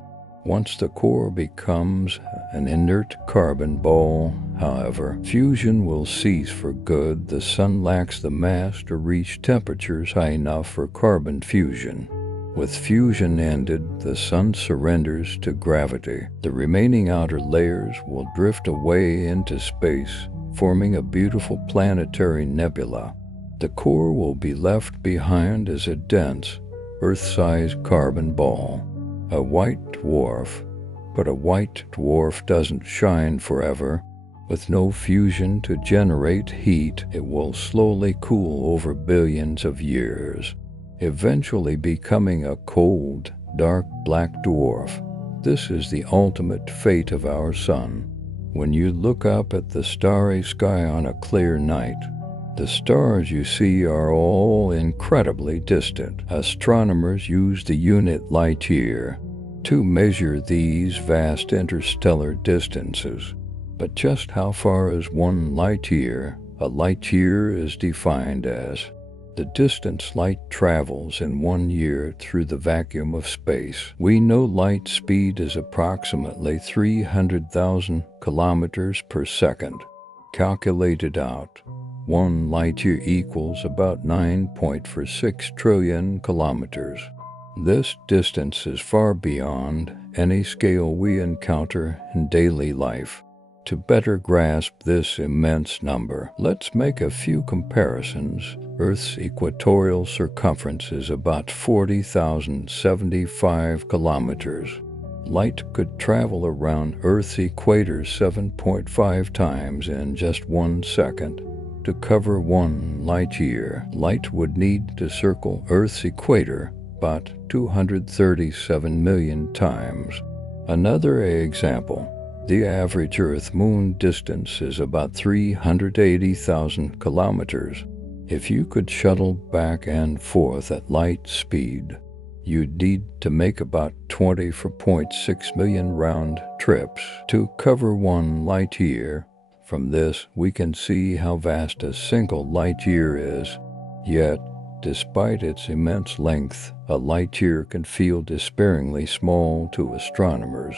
Once the core becomes an inert carbon ball, however, fusion will cease for good. The sun lacks the mass to reach temperatures high enough for carbon fusion. With fusion ended, the sun surrenders to gravity. The remaining outer layers will drift away into space, forming a beautiful planetary nebula. The core will be left behind as a dense, Earth-sized carbon ball, a white dwarf. But a white dwarf doesn't shine forever. With no fusion to generate heat, it will slowly cool over billions of years, eventually becoming a cold, dark black dwarf. This is the ultimate fate of our sun. When you look up at the starry sky on a clear night, the stars you see are all incredibly distant. Astronomers use the unit light year to measure these vast interstellar distances. But just how far is one light year? A light year is defined as the distance light travels in 1 year through the vacuum of space. We know light speed is approximately 300,000 kilometers per second. Calculated out, 1 light year equals about 9.46 trillion kilometers. This distance is far beyond any scale we encounter in daily life. To better grasp this immense number, let's make a few comparisons. Earth's equatorial circumference is about 40,075 kilometers. Light could travel around Earth's equator 7.5 times in just 1 second. To cover 1 light year, light would need to circle Earth's equator about 237 million times. Another example. The average Earth-Moon distance is about 380,000 kilometers. If you could shuttle back and forth at light speed, you'd need to make about 24.6 million round trips to cover 1 light year. From this, we can see how vast a single light year is. Yet, despite its immense length, a light year can feel despairingly small to astronomers.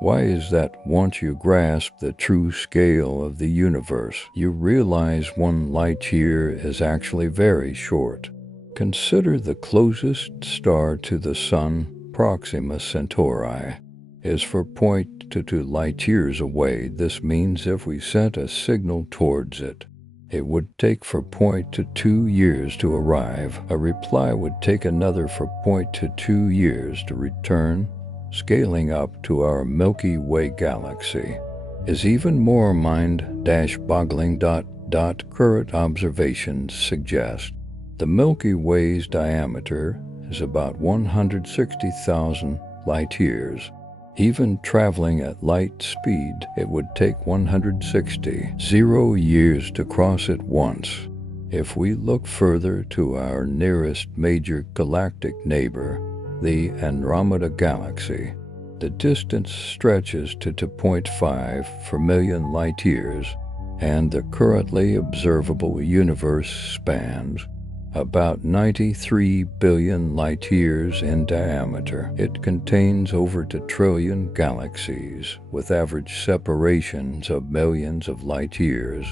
Why is that? Once you grasp the true scale of the universe, you realize 1 light year is actually very short. Consider the closest star to the Sun, Proxima Centauri, is 4.22 light years away. This means if we sent a signal towards it, it would take 4.22 years to arrive. A reply would take another 4.22 years to return. Scaling up to our Milky Way galaxy is even more mind-boggling. Current observations suggest the Milky Way's diameter is about 160,000 light years. Even traveling at light speed, it would take 160 years to cross it once. If we look further to our nearest major galactic neighbor, the Andromeda Galaxy, the distance stretches to 2.5 million light years, and the currently observable universe spans about 93 billion light years in diameter. It contains over 2 trillion galaxies, with average separations of millions of light years.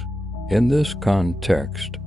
In this context,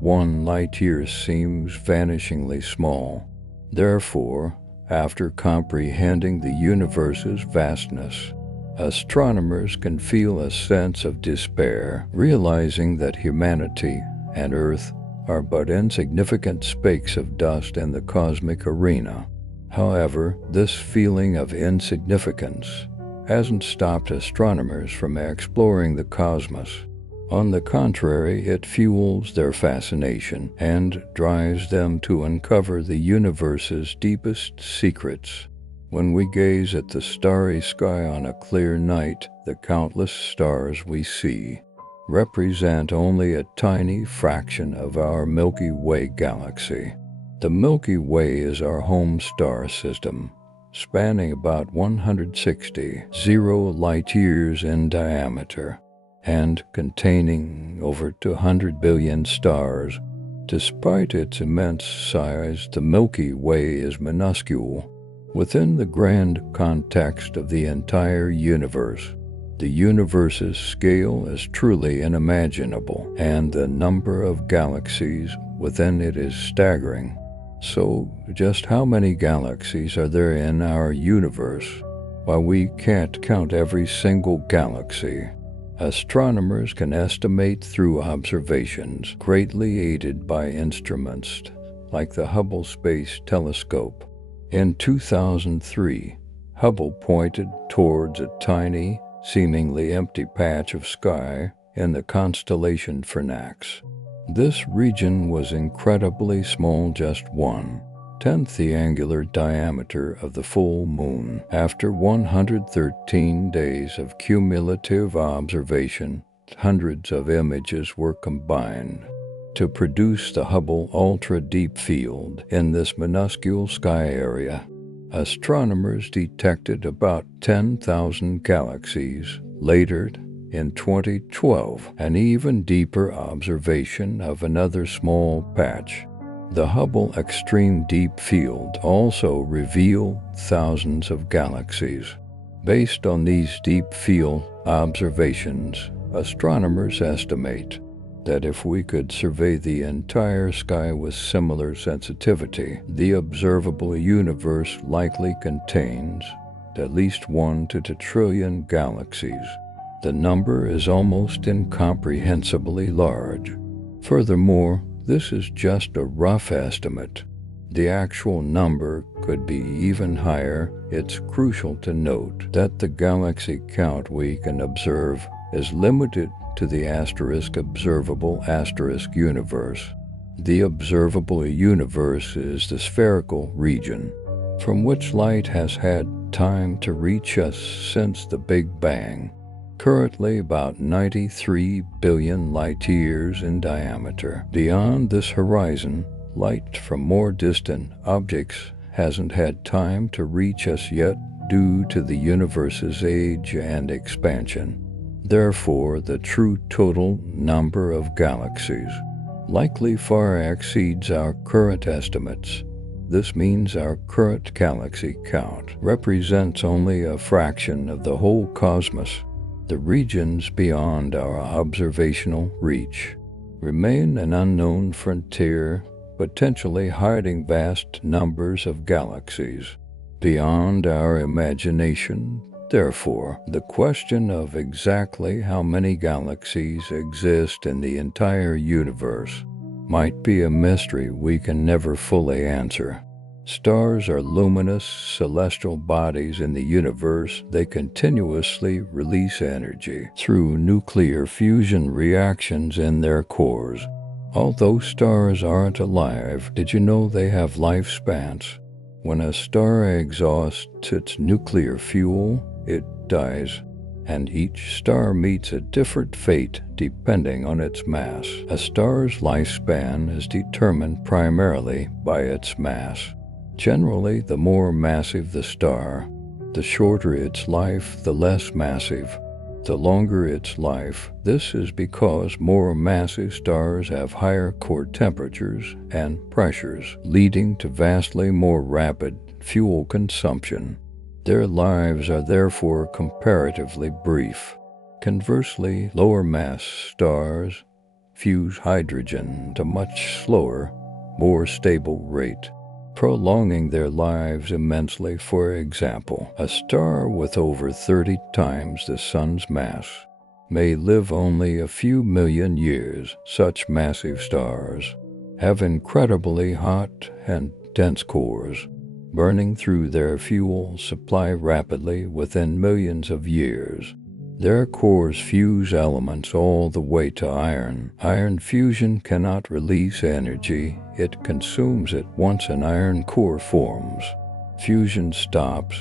1 light-year seems vanishingly small. Therefore, after comprehending the universe's vastness, astronomers can feel a sense of despair, realizing that humanity and Earth are but insignificant specks of dust in the cosmic arena. However, this feeling of insignificance hasn't stopped astronomers from exploring the cosmos. On the contrary, it fuels their fascination and drives them to uncover the universe's deepest secrets. When we gaze at the starry sky on a clear night, the countless stars we see represent only a tiny fraction of our Milky Way galaxy. The Milky Way is our home star system, spanning about 160 light-years in diameter and containing over 200 billion stars. Despite its immense size, the Milky Way is minuscule within the grand context of the entire universe. The universe's scale is truly unimaginable, and the number of galaxies within it is staggering. So, just how many galaxies are there in our universe? While we can't count every single galaxy, astronomers can estimate through observations, greatly aided by instruments like the Hubble Space Telescope. In 2003, Hubble pointed towards a tiny, seemingly empty patch of sky in the constellation Phoenix. This region was incredibly small, just 1/10 the angular diameter of the full moon. After 113 days of cumulative observation, hundreds of images were combined to produce the Hubble Ultra Deep Field. In this minuscule sky area, astronomers detected about 10,000 galaxies. Later, in 2012, an even deeper observation of another small patch, the Hubble Extreme Deep Field, also revealed thousands of galaxies. Based on these deep field observations, astronomers estimate that if we could survey the entire sky with similar sensitivity, the observable universe likely contains at least 1 to 2 trillion galaxies. The number is almost incomprehensibly large. Furthermore, this is just a rough estimate. The actual number could be even higher. It's crucial to note that the galaxy count we can observe is limited to the observable universe. The observable universe is the spherical region from which light has had time to reach us since the Big Bang. Currently about 93 billion light-years in diameter. Beyond this horizon, light from more distant objects hasn't had time to reach us yet due to the universe's age and expansion. Therefore, the true total number of galaxies likely far exceeds our current estimates. This means our current galaxy count represents only a fraction of the whole cosmos. The regions beyond our observational reach remain an unknown frontier, potentially hiding vast numbers of galaxies beyond our imagination. Therefore, the question of exactly how many galaxies exist in the entire universe might be a mystery we can never fully answer. Stars are luminous celestial bodies in the universe. They continuously release energy through nuclear fusion reactions in their cores. Although stars aren't alive, did you know they have lifespans? When a star exhausts its nuclear fuel, it dies, and each star meets a different fate depending on its mass. A star's lifespan is determined primarily by its mass. Generally, the more massive the star, the shorter its life, the less massive, the longer its life. This is because more massive stars have higher core temperatures and pressures, leading to vastly more rapid fuel consumption. Their lives are therefore comparatively brief. Conversely, lower mass stars fuse hydrogen at a much slower, more stable rate, prolonging their lives immensely. For example, a star with over 30 times the Sun's mass may live only a few million years. Such massive stars have incredibly hot and dense cores, burning through their fuel supply rapidly within millions of years. Their cores fuse elements all the way to iron. Iron fusion cannot release energy, it consumes it. Once an iron core forms, fusion stops,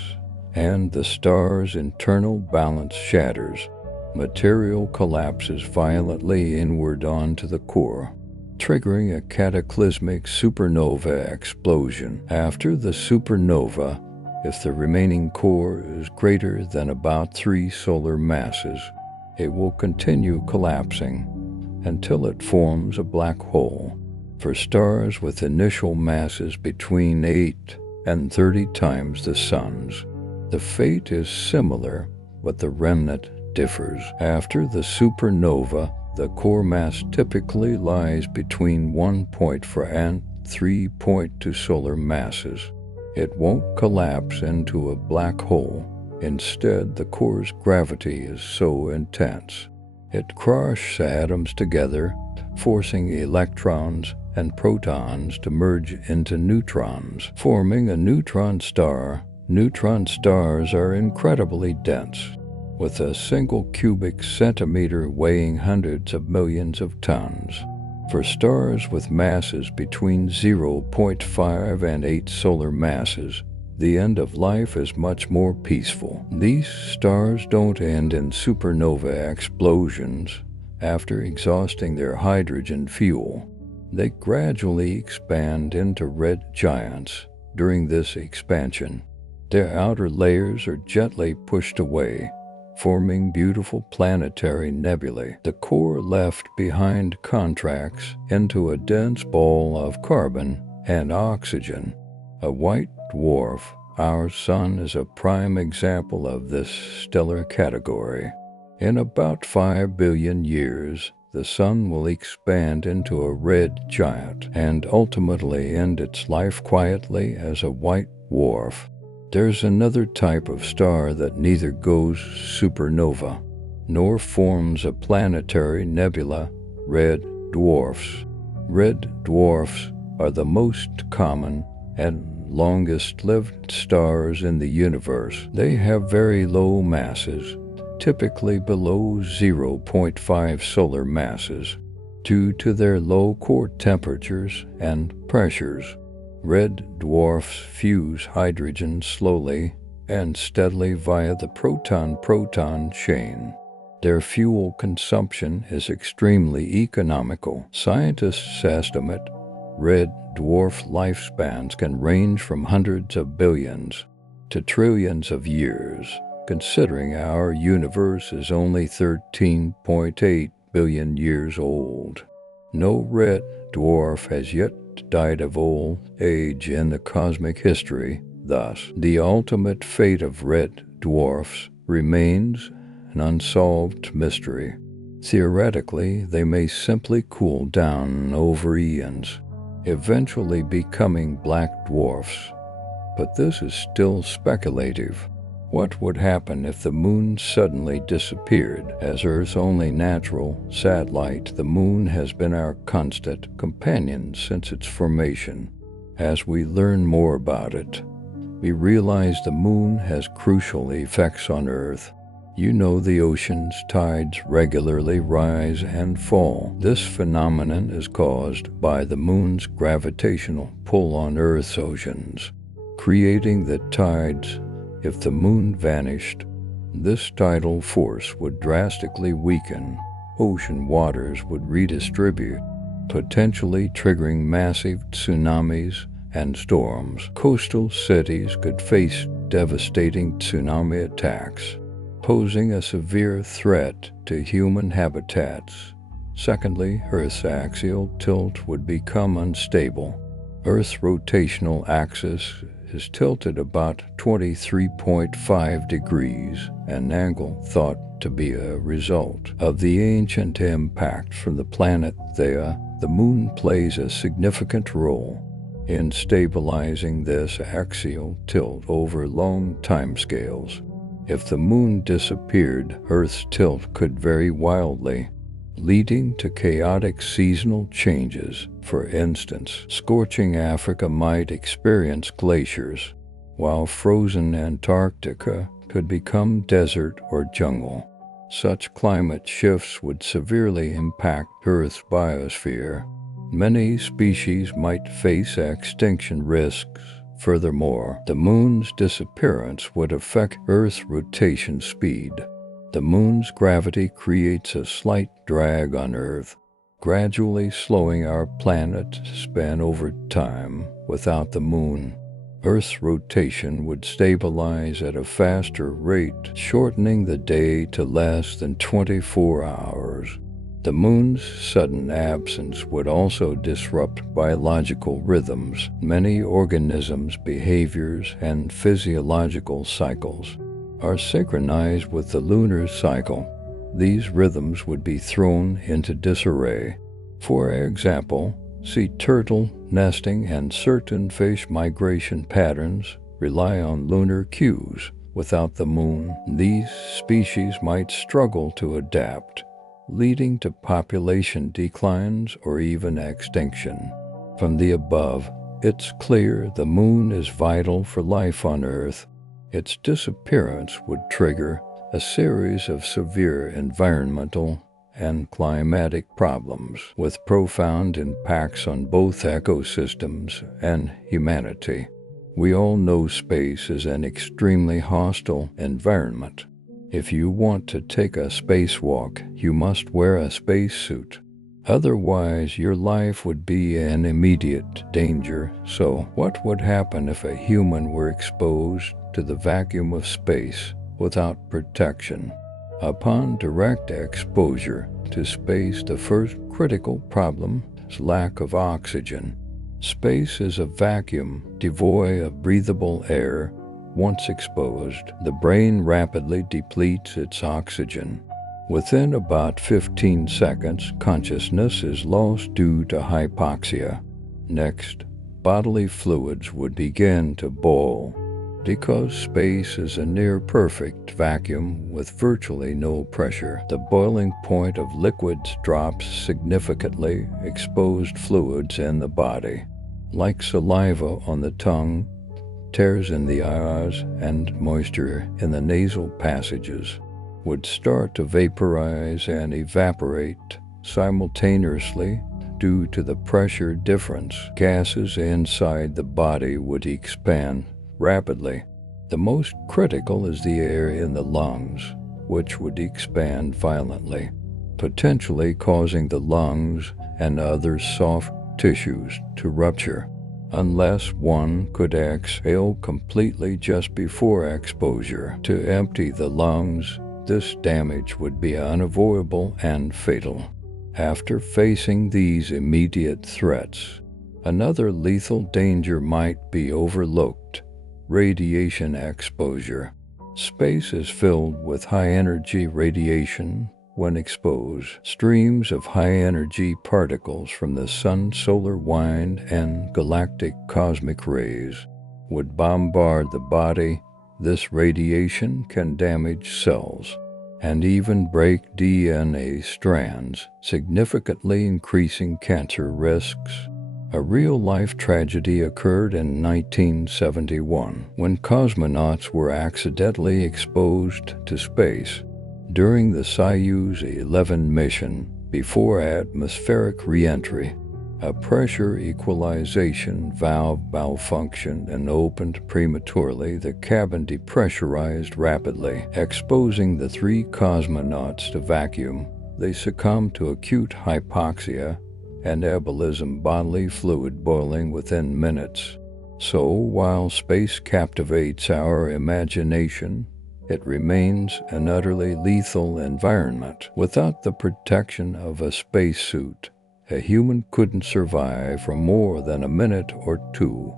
and the star's internal balance shatters. Material collapses violently inward onto the core, triggering a cataclysmic supernova explosion. After the supernova, if the remaining core is greater than about 3 solar masses, it will continue collapsing until it forms a black hole. For stars with initial masses between 8 and 30 times the Sun's, the fate is similar, but the remnant differs. After the supernova, the core mass typically lies between 1.4 and 3.2 solar masses. It won't collapse into a black hole. Instead, the core's gravity is so intense, it crushes atoms together, forcing electrons and protons to merge into neutrons, forming a neutron star. Neutron stars are incredibly dense, with a single cubic centimeter weighing hundreds of millions of tons. For stars with masses between 0.5 and 8 solar masses, the end of life is much more peaceful. These stars don't end in supernova explosions. After exhausting their hydrogen fuel, they gradually expand into red giants. During this expansion, their outer layers are gently pushed away, forming beautiful planetary nebulae. The core left behind contracts into a dense ball of carbon and oxygen, a white dwarf. Our Sun is a prime example of this stellar category. In about 5 billion years, the Sun will expand into a red giant and ultimately end its life quietly as a white dwarf. There's another type of star that neither goes supernova nor forms a planetary nebula: red dwarfs. Red dwarfs are the most common and longest-lived stars in the universe. They have very low masses, typically below 0.5 solar masses, due to their low core temperatures and pressures. Red dwarfs fuse hydrogen slowly and steadily via the proton-proton chain. Their fuel consumption is extremely economical. Scientists estimate red dwarf lifespans can range from hundreds of billions to trillions of years, considering our universe is only 13.8 billion years old. No red dwarf has yet died of old age in the cosmic history. Thus, the ultimate fate of red dwarfs remains an unsolved mystery. Theoretically, they may simply cool down over eons, eventually becoming black dwarfs, but this is still speculative. What would happen if the moon suddenly disappeared? As Earth's only natural satellite, the moon has been our constant companion since its formation. As we learn more about it, we realize the moon has crucial effects on Earth. You know, the ocean's tides regularly rise and fall. This phenomenon is caused by the moon's gravitational pull on Earth's oceans, creating the tides. If the moon vanished, this tidal force would drastically weaken. Ocean waters would redistribute, potentially triggering massive tsunamis and storms. Coastal cities could face devastating tsunami attacks, posing a severe threat to human habitats. Secondly, Earth's axial tilt would become unstable. Earth's rotational axis is tilted about 23.5 degrees, an angle thought thought to be a result of the ancient impact from the planet Theia. The moon plays a significant role in stabilizing this axial tilt over long timescales. If the moon disappeared, Earth's tilt could vary wildly, leading to chaotic seasonal changes. For instance, scorching Africa might experience glaciers, while frozen Antarctica could become desert or jungle. Such climate shifts would severely impact Earth's biosphere. Many species might face extinction risks. Furthermore, the moon's disappearance would affect Earth's rotation speed. The moon's gravity creates a slight drag on Earth, gradually slowing our planet's spin over time. Without the moon, Earth's rotation would stabilize at a faster rate, shortening the day to less than 24 hours. The moon's sudden absence would also disrupt biological rhythms. Many organisms' behaviors and physiological cycles are synchronized with the lunar cycle. These rhythms would be thrown into disarray. For example, sea turtle nesting and certain fish migration patterns rely on lunar cues. Without the moon, these species might struggle to adapt, leading to population declines or even extinction. From the above, it's clear the moon is vital for life on Earth. Its disappearance would trigger a series of severe environmental and climatic problems, with profound impacts on both ecosystems and humanity. We all know space is an extremely hostile environment. If you want to take a spacewalk, you must wear a spacesuit. Otherwise, your life would be in immediate danger. So, what would happen if a human were exposed to the vacuum of space without protection? Upon direct exposure to space, the first critical problem is lack of oxygen. Space is a vacuum devoid of breathable air. Once exposed, the brain rapidly depletes its oxygen. Within about 15 seconds, consciousness is lost due to hypoxia. Next, bodily fluids would begin to boil. Because space is a near-perfect vacuum with virtually no pressure, the boiling point of liquids drops significantly. Exposed fluids in the body, like saliva on the tongue, tears in the eyes, and moisture in the nasal passages, would start to vaporize and evaporate simultaneously. Due to the pressure difference, gases inside the body would expand rapidly. The most critical is the air in the lungs, which would expand violently, potentially causing the lungs and other soft tissues to rupture. Unless one could exhale completely just before exposure to empty the lungs, this damage would be unavoidable and fatal. After facing these immediate threats, another lethal danger might be overlooked: radiation exposure. Space is filled with high-energy radiation. When exposed, streams of high-energy particles from the sun, solar wind, and galactic cosmic rays would bombard the body. This radiation can damage cells and even break DNA strands, significantly increasing cancer risks. A real-life tragedy occurred in 1971 when cosmonauts were accidentally exposed to space. During the Soyuz 11 mission, before atmospheric re-entry, a pressure equalization valve malfunctioned and opened prematurely. The cabin depressurized rapidly, exposing the 3 cosmonauts to vacuum. They succumbed to acute hypoxia and embolism, bodily fluid boiling within minutes. So, while space captivates our imagination, it remains an utterly lethal environment. Without the protection of a spacesuit, a human couldn't survive for more than a minute or 2.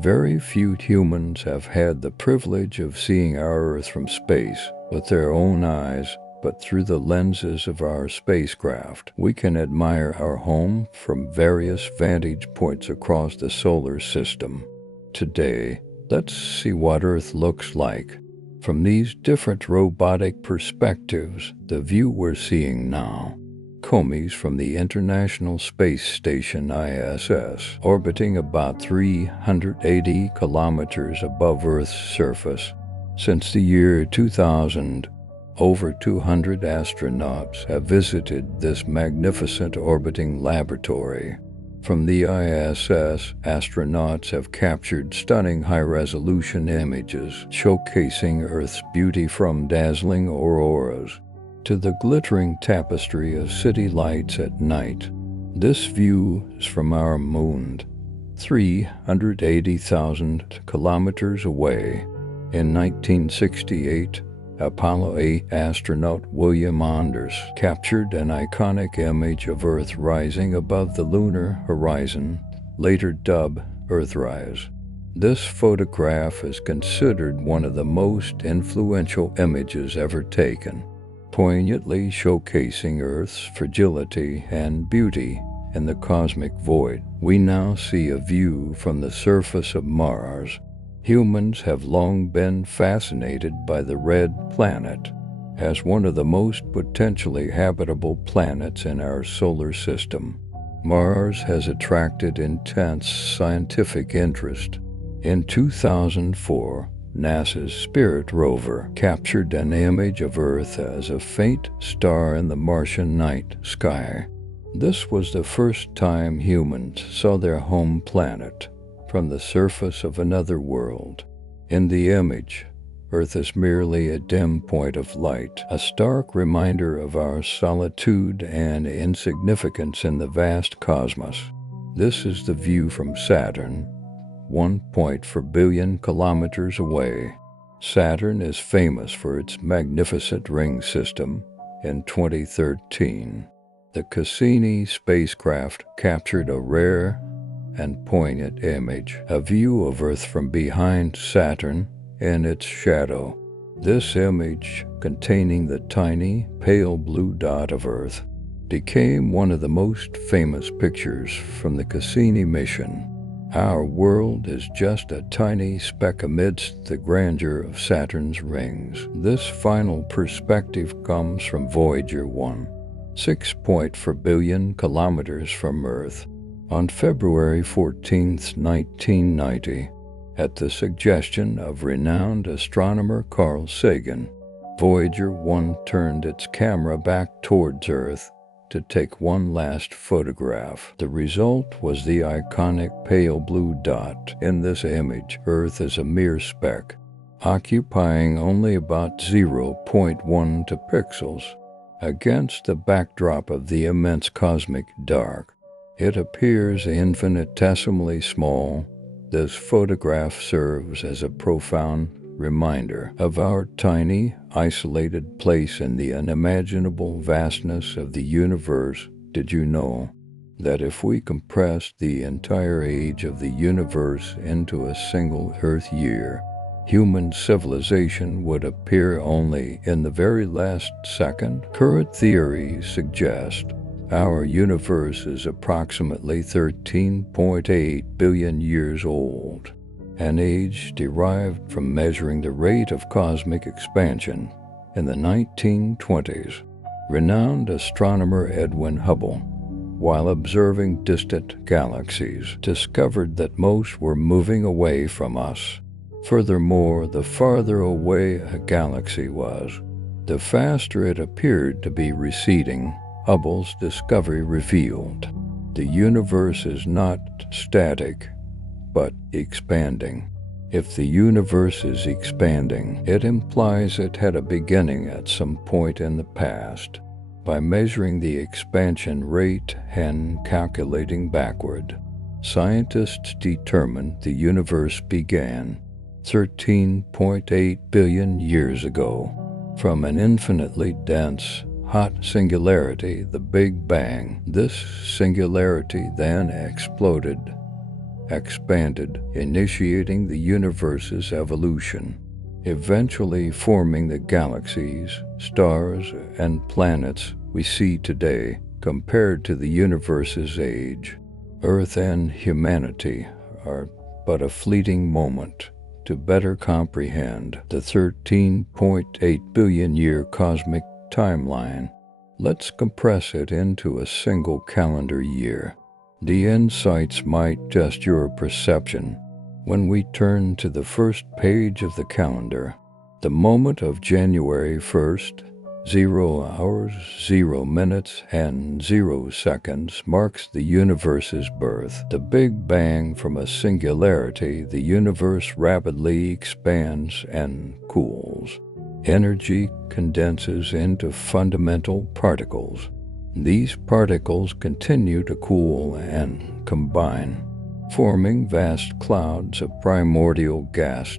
Very few humans have had the privilege of seeing our Earth from space with their own eyes, but through the lenses of our spacecraft, we can admire our home from various vantage points across the solar system. Today, let's see what Earth looks like from these different robotic perspectives. The view we're seeing now comes from the International Space Station ISS, orbiting about 380 kilometers above Earth's surface. Since the year 2000, over 200 astronauts have visited this magnificent orbiting laboratory. From the ISS, astronauts have captured stunning high-resolution images showcasing Earth's beauty, from dazzling auroras to the glittering tapestry of city lights at night. This view is from our moon, 380,000 kilometers away. In 1968, Apollo 8 astronaut William Anders captured an iconic image of Earth rising above the lunar horizon, later dubbed Earthrise. This photograph is considered one of the most influential images ever taken, poignantly showcasing Earth's fragility and beauty in the cosmic void. We now see a view from the surface of Mars. Humans have long been fascinated by the red planet as one of the most potentially habitable planets in our solar system. Mars has attracted intense scientific interest. In 2004, NASA's Spirit rover captured an image of Earth as a faint star in the Martian night sky. This was the first time humans saw their home planet from the surface of another world. In the image, Earth is merely a dim point of light, a stark reminder of our solitude and insignificance in the vast cosmos. This is the view from Saturn, 1.4 billion kilometers away. Saturn is famous for its magnificent ring system. In 2013, the Cassini spacecraft captured a rare and poignant image, a view of Earth from behind Saturn and its shadow. This image, containing the tiny, pale blue dot of Earth, became one of the most famous pictures from the Cassini mission. Our world is just a tiny speck amidst the grandeur of Saturn's rings. This final perspective comes from Voyager 1, 6.4 billion kilometers from Earth. On February 14, 1990, at the suggestion of renowned astronomer Carl Sagan, Voyager 1 turned its camera back towards Earth to take one last photograph. The result was the iconic pale blue dot. In this image, Earth is a mere speck, occupying only about 0.12 pixels. Against the backdrop of the immense cosmic dark, it appears infinitesimally small. This photograph serves as a profound reminder of our tiny, isolated place in the unimaginable vastness of the universe. Did you know that if we compressed the entire age of the universe into a single Earth year, human civilization would appear only in the very last second? Current theories suggest our universe is approximately 13.8 billion years old, an age derived from measuring the rate of cosmic expansion. In the 1920s, renowned astronomer Edwin Hubble, while observing distant galaxies, discovered that most were moving away from us. Furthermore, the farther away a galaxy was, the faster it appeared to be receding. Hubble's discovery revealed the universe is not static, but expanding. If the universe is expanding, it implies it had a beginning at some point in the past. By measuring the expansion rate and calculating backward, scientists determined the universe began 13.8 billion years ago from an infinitely dense, hot singularity, the Big Bang. This singularity then expanded, initiating the universe's evolution. eventually forming the galaxies, stars, and planets we see today. Compared to the universe's age, Earth and humanity are but a fleeting moment. To better comprehend the 13.8 billion year cosmic timeline, let's compress it into a single calendar year. The insights might test your perception when we turn to the first page of the calendar. The moment of January 1st, 0 hours, 0 minutes, and 0 seconds marks the universe's birth. The Big Bang. From a singularity, the universe rapidly expands and cools. Energy condenses into fundamental particles. These particles continue to cool and combine, forming vast clouds of primordial gas.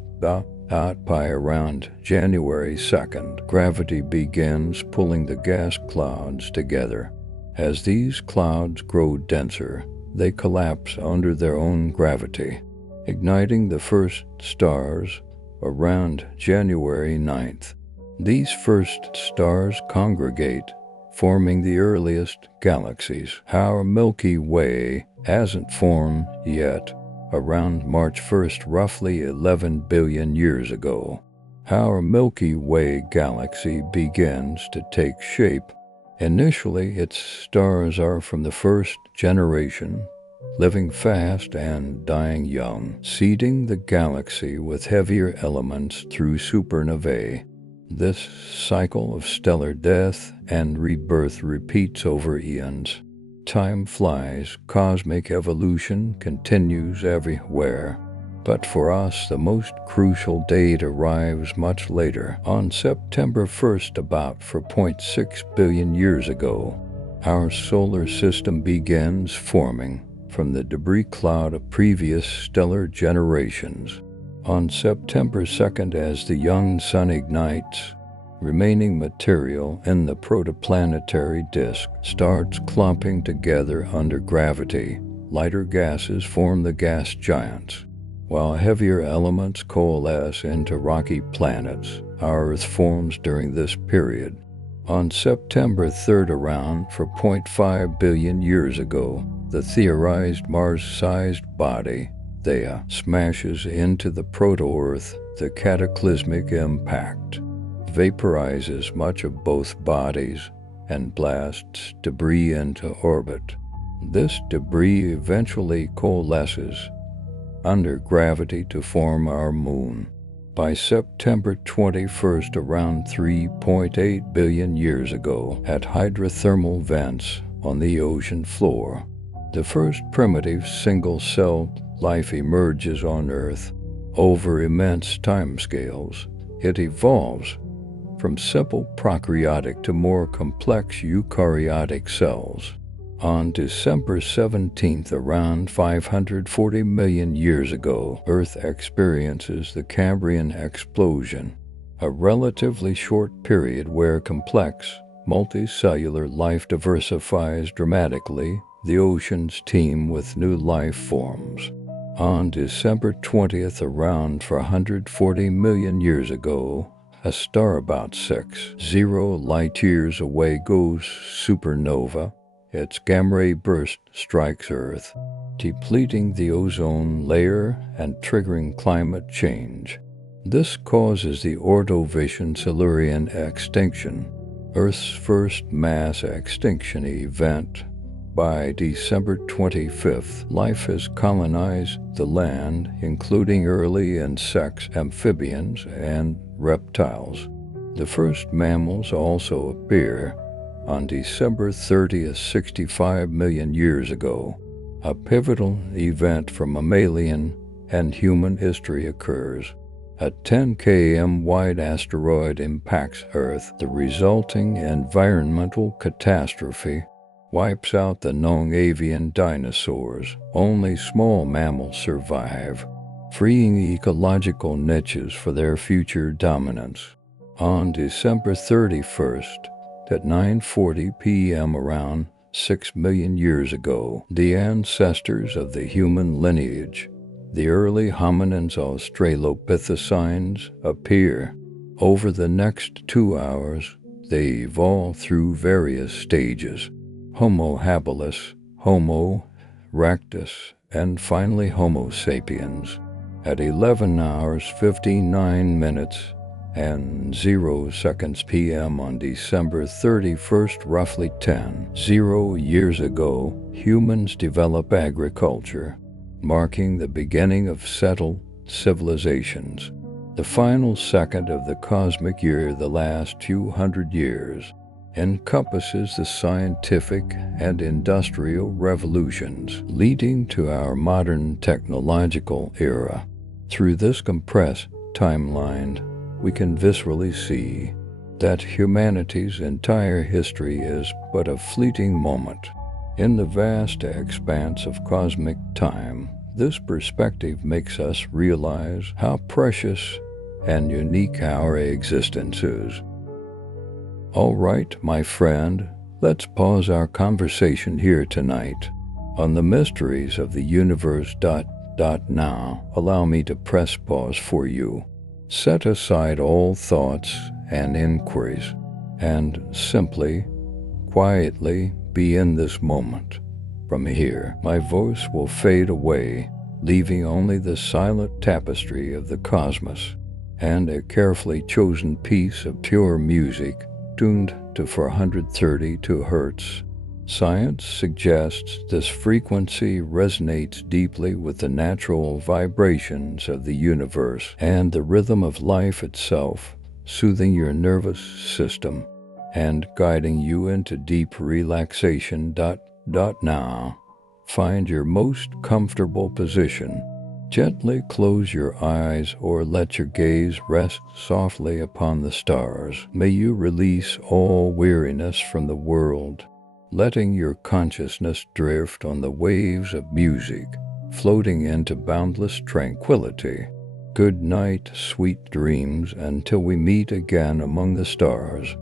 By around January 2nd, gravity begins pulling the gas clouds together. As these clouds grow denser, they collapse under their own gravity, igniting the first stars around January 9th. These first stars congregate, forming the earliest galaxies. Our Milky Way hasn't formed yet. Around March 1st, roughly 11 billion years ago, our Milky Way galaxy begins to take shape. Initially, its stars are from the first generation, living fast and dying young, seeding the galaxy with heavier elements through supernovae. This cycle of stellar death and rebirth repeats over eons. Time flies, cosmic evolution continues everywhere. But for us, the most crucial date arrives much later, on September 1st, about 4.6 billion years ago. Our solar system begins forming from the debris cloud of previous stellar generations. On September 2nd, as the young sun ignites, remaining material in the protoplanetary disk starts clumping together under gravity. Lighter gases form the gas giants, while heavier elements coalesce into rocky planets. Our Earth forms during this period. On September 3rd, around 4.5 billion years ago, the theorized Mars-sized body, Theia, smashes into the proto-Earth. The cataclysmic impact vaporizes much of both bodies and blasts debris into orbit. This debris eventually coalesces under gravity to form our moon. By September 21st, around 3.8 billion years ago, at hydrothermal vents on the ocean floor, the first primitive single-celled life emerges on Earth. Over immense timescales, it evolves from simple prokaryotic to more complex eukaryotic cells. On December 17th, around 540 million years ago, Earth experiences the Cambrian explosion, a relatively short period where complex, multicellular life diversifies dramatically. The oceans teem with new life forms. On December 20th, around 440 million years ago, a star about 60 light-years away goes supernova. Its gamma-ray burst strikes Earth, depleting the ozone layer and triggering climate change. This causes the Ordovician-Silurian extinction, Earth's first mass extinction event. By December 25th, life has colonized the land, including early insects, amphibians, and reptiles. The first mammals also appear on December 30th, 65 million years ago. A pivotal event from mammalian and human history occurs. A 10 km wide asteroid impacts Earth. The resulting environmental catastrophe wipes out the known avian dinosaurs. Only small mammals survive, freeing ecological niches for their future dominance. On December 31st, at 9:40 p.m. around 6 million years ago, the ancestors of the human lineage, the early hominins Australopithecines appear. Over the next 2 hours, they evolve through various stages: Homo habilis, Homo erectus, and finally Homo sapiens. At 11 hours 59 minutes and 0 seconds p.m. on December 31st, roughly 10 years ago, humans develop agriculture, marking the beginning of settled civilizations. The final second of the cosmic year, the last few hundred years, encompasses the scientific and industrial revolutions leading to our modern technological era. Through this compressed timeline, we can viscerally see that humanity's entire history is but a fleeting moment. In the vast expanse of cosmic time, this perspective makes us realize how precious and unique our existence is. All right, my friend, let's pause our conversation here tonight on the mysteries of the universe. Now, allow me to press pause for you. Set aside all thoughts and inquiries, and simply, quietly be in this moment. From here, my voice will fade away, leaving only the silent tapestry of the cosmos and a carefully chosen piece of pure music tuned to 432 Hz. Science suggests this frequency resonates deeply with the natural vibrations of the universe and the rhythm of life itself, soothing your nervous system and guiding you into deep relaxation. Now, find your most comfortable position. Gently close your eyes or let your gaze rest softly upon the stars. May you release all weariness from the world, letting your consciousness drift on the waves of music, floating into boundless tranquility. Good night, sweet dreams, until we meet again among the stars.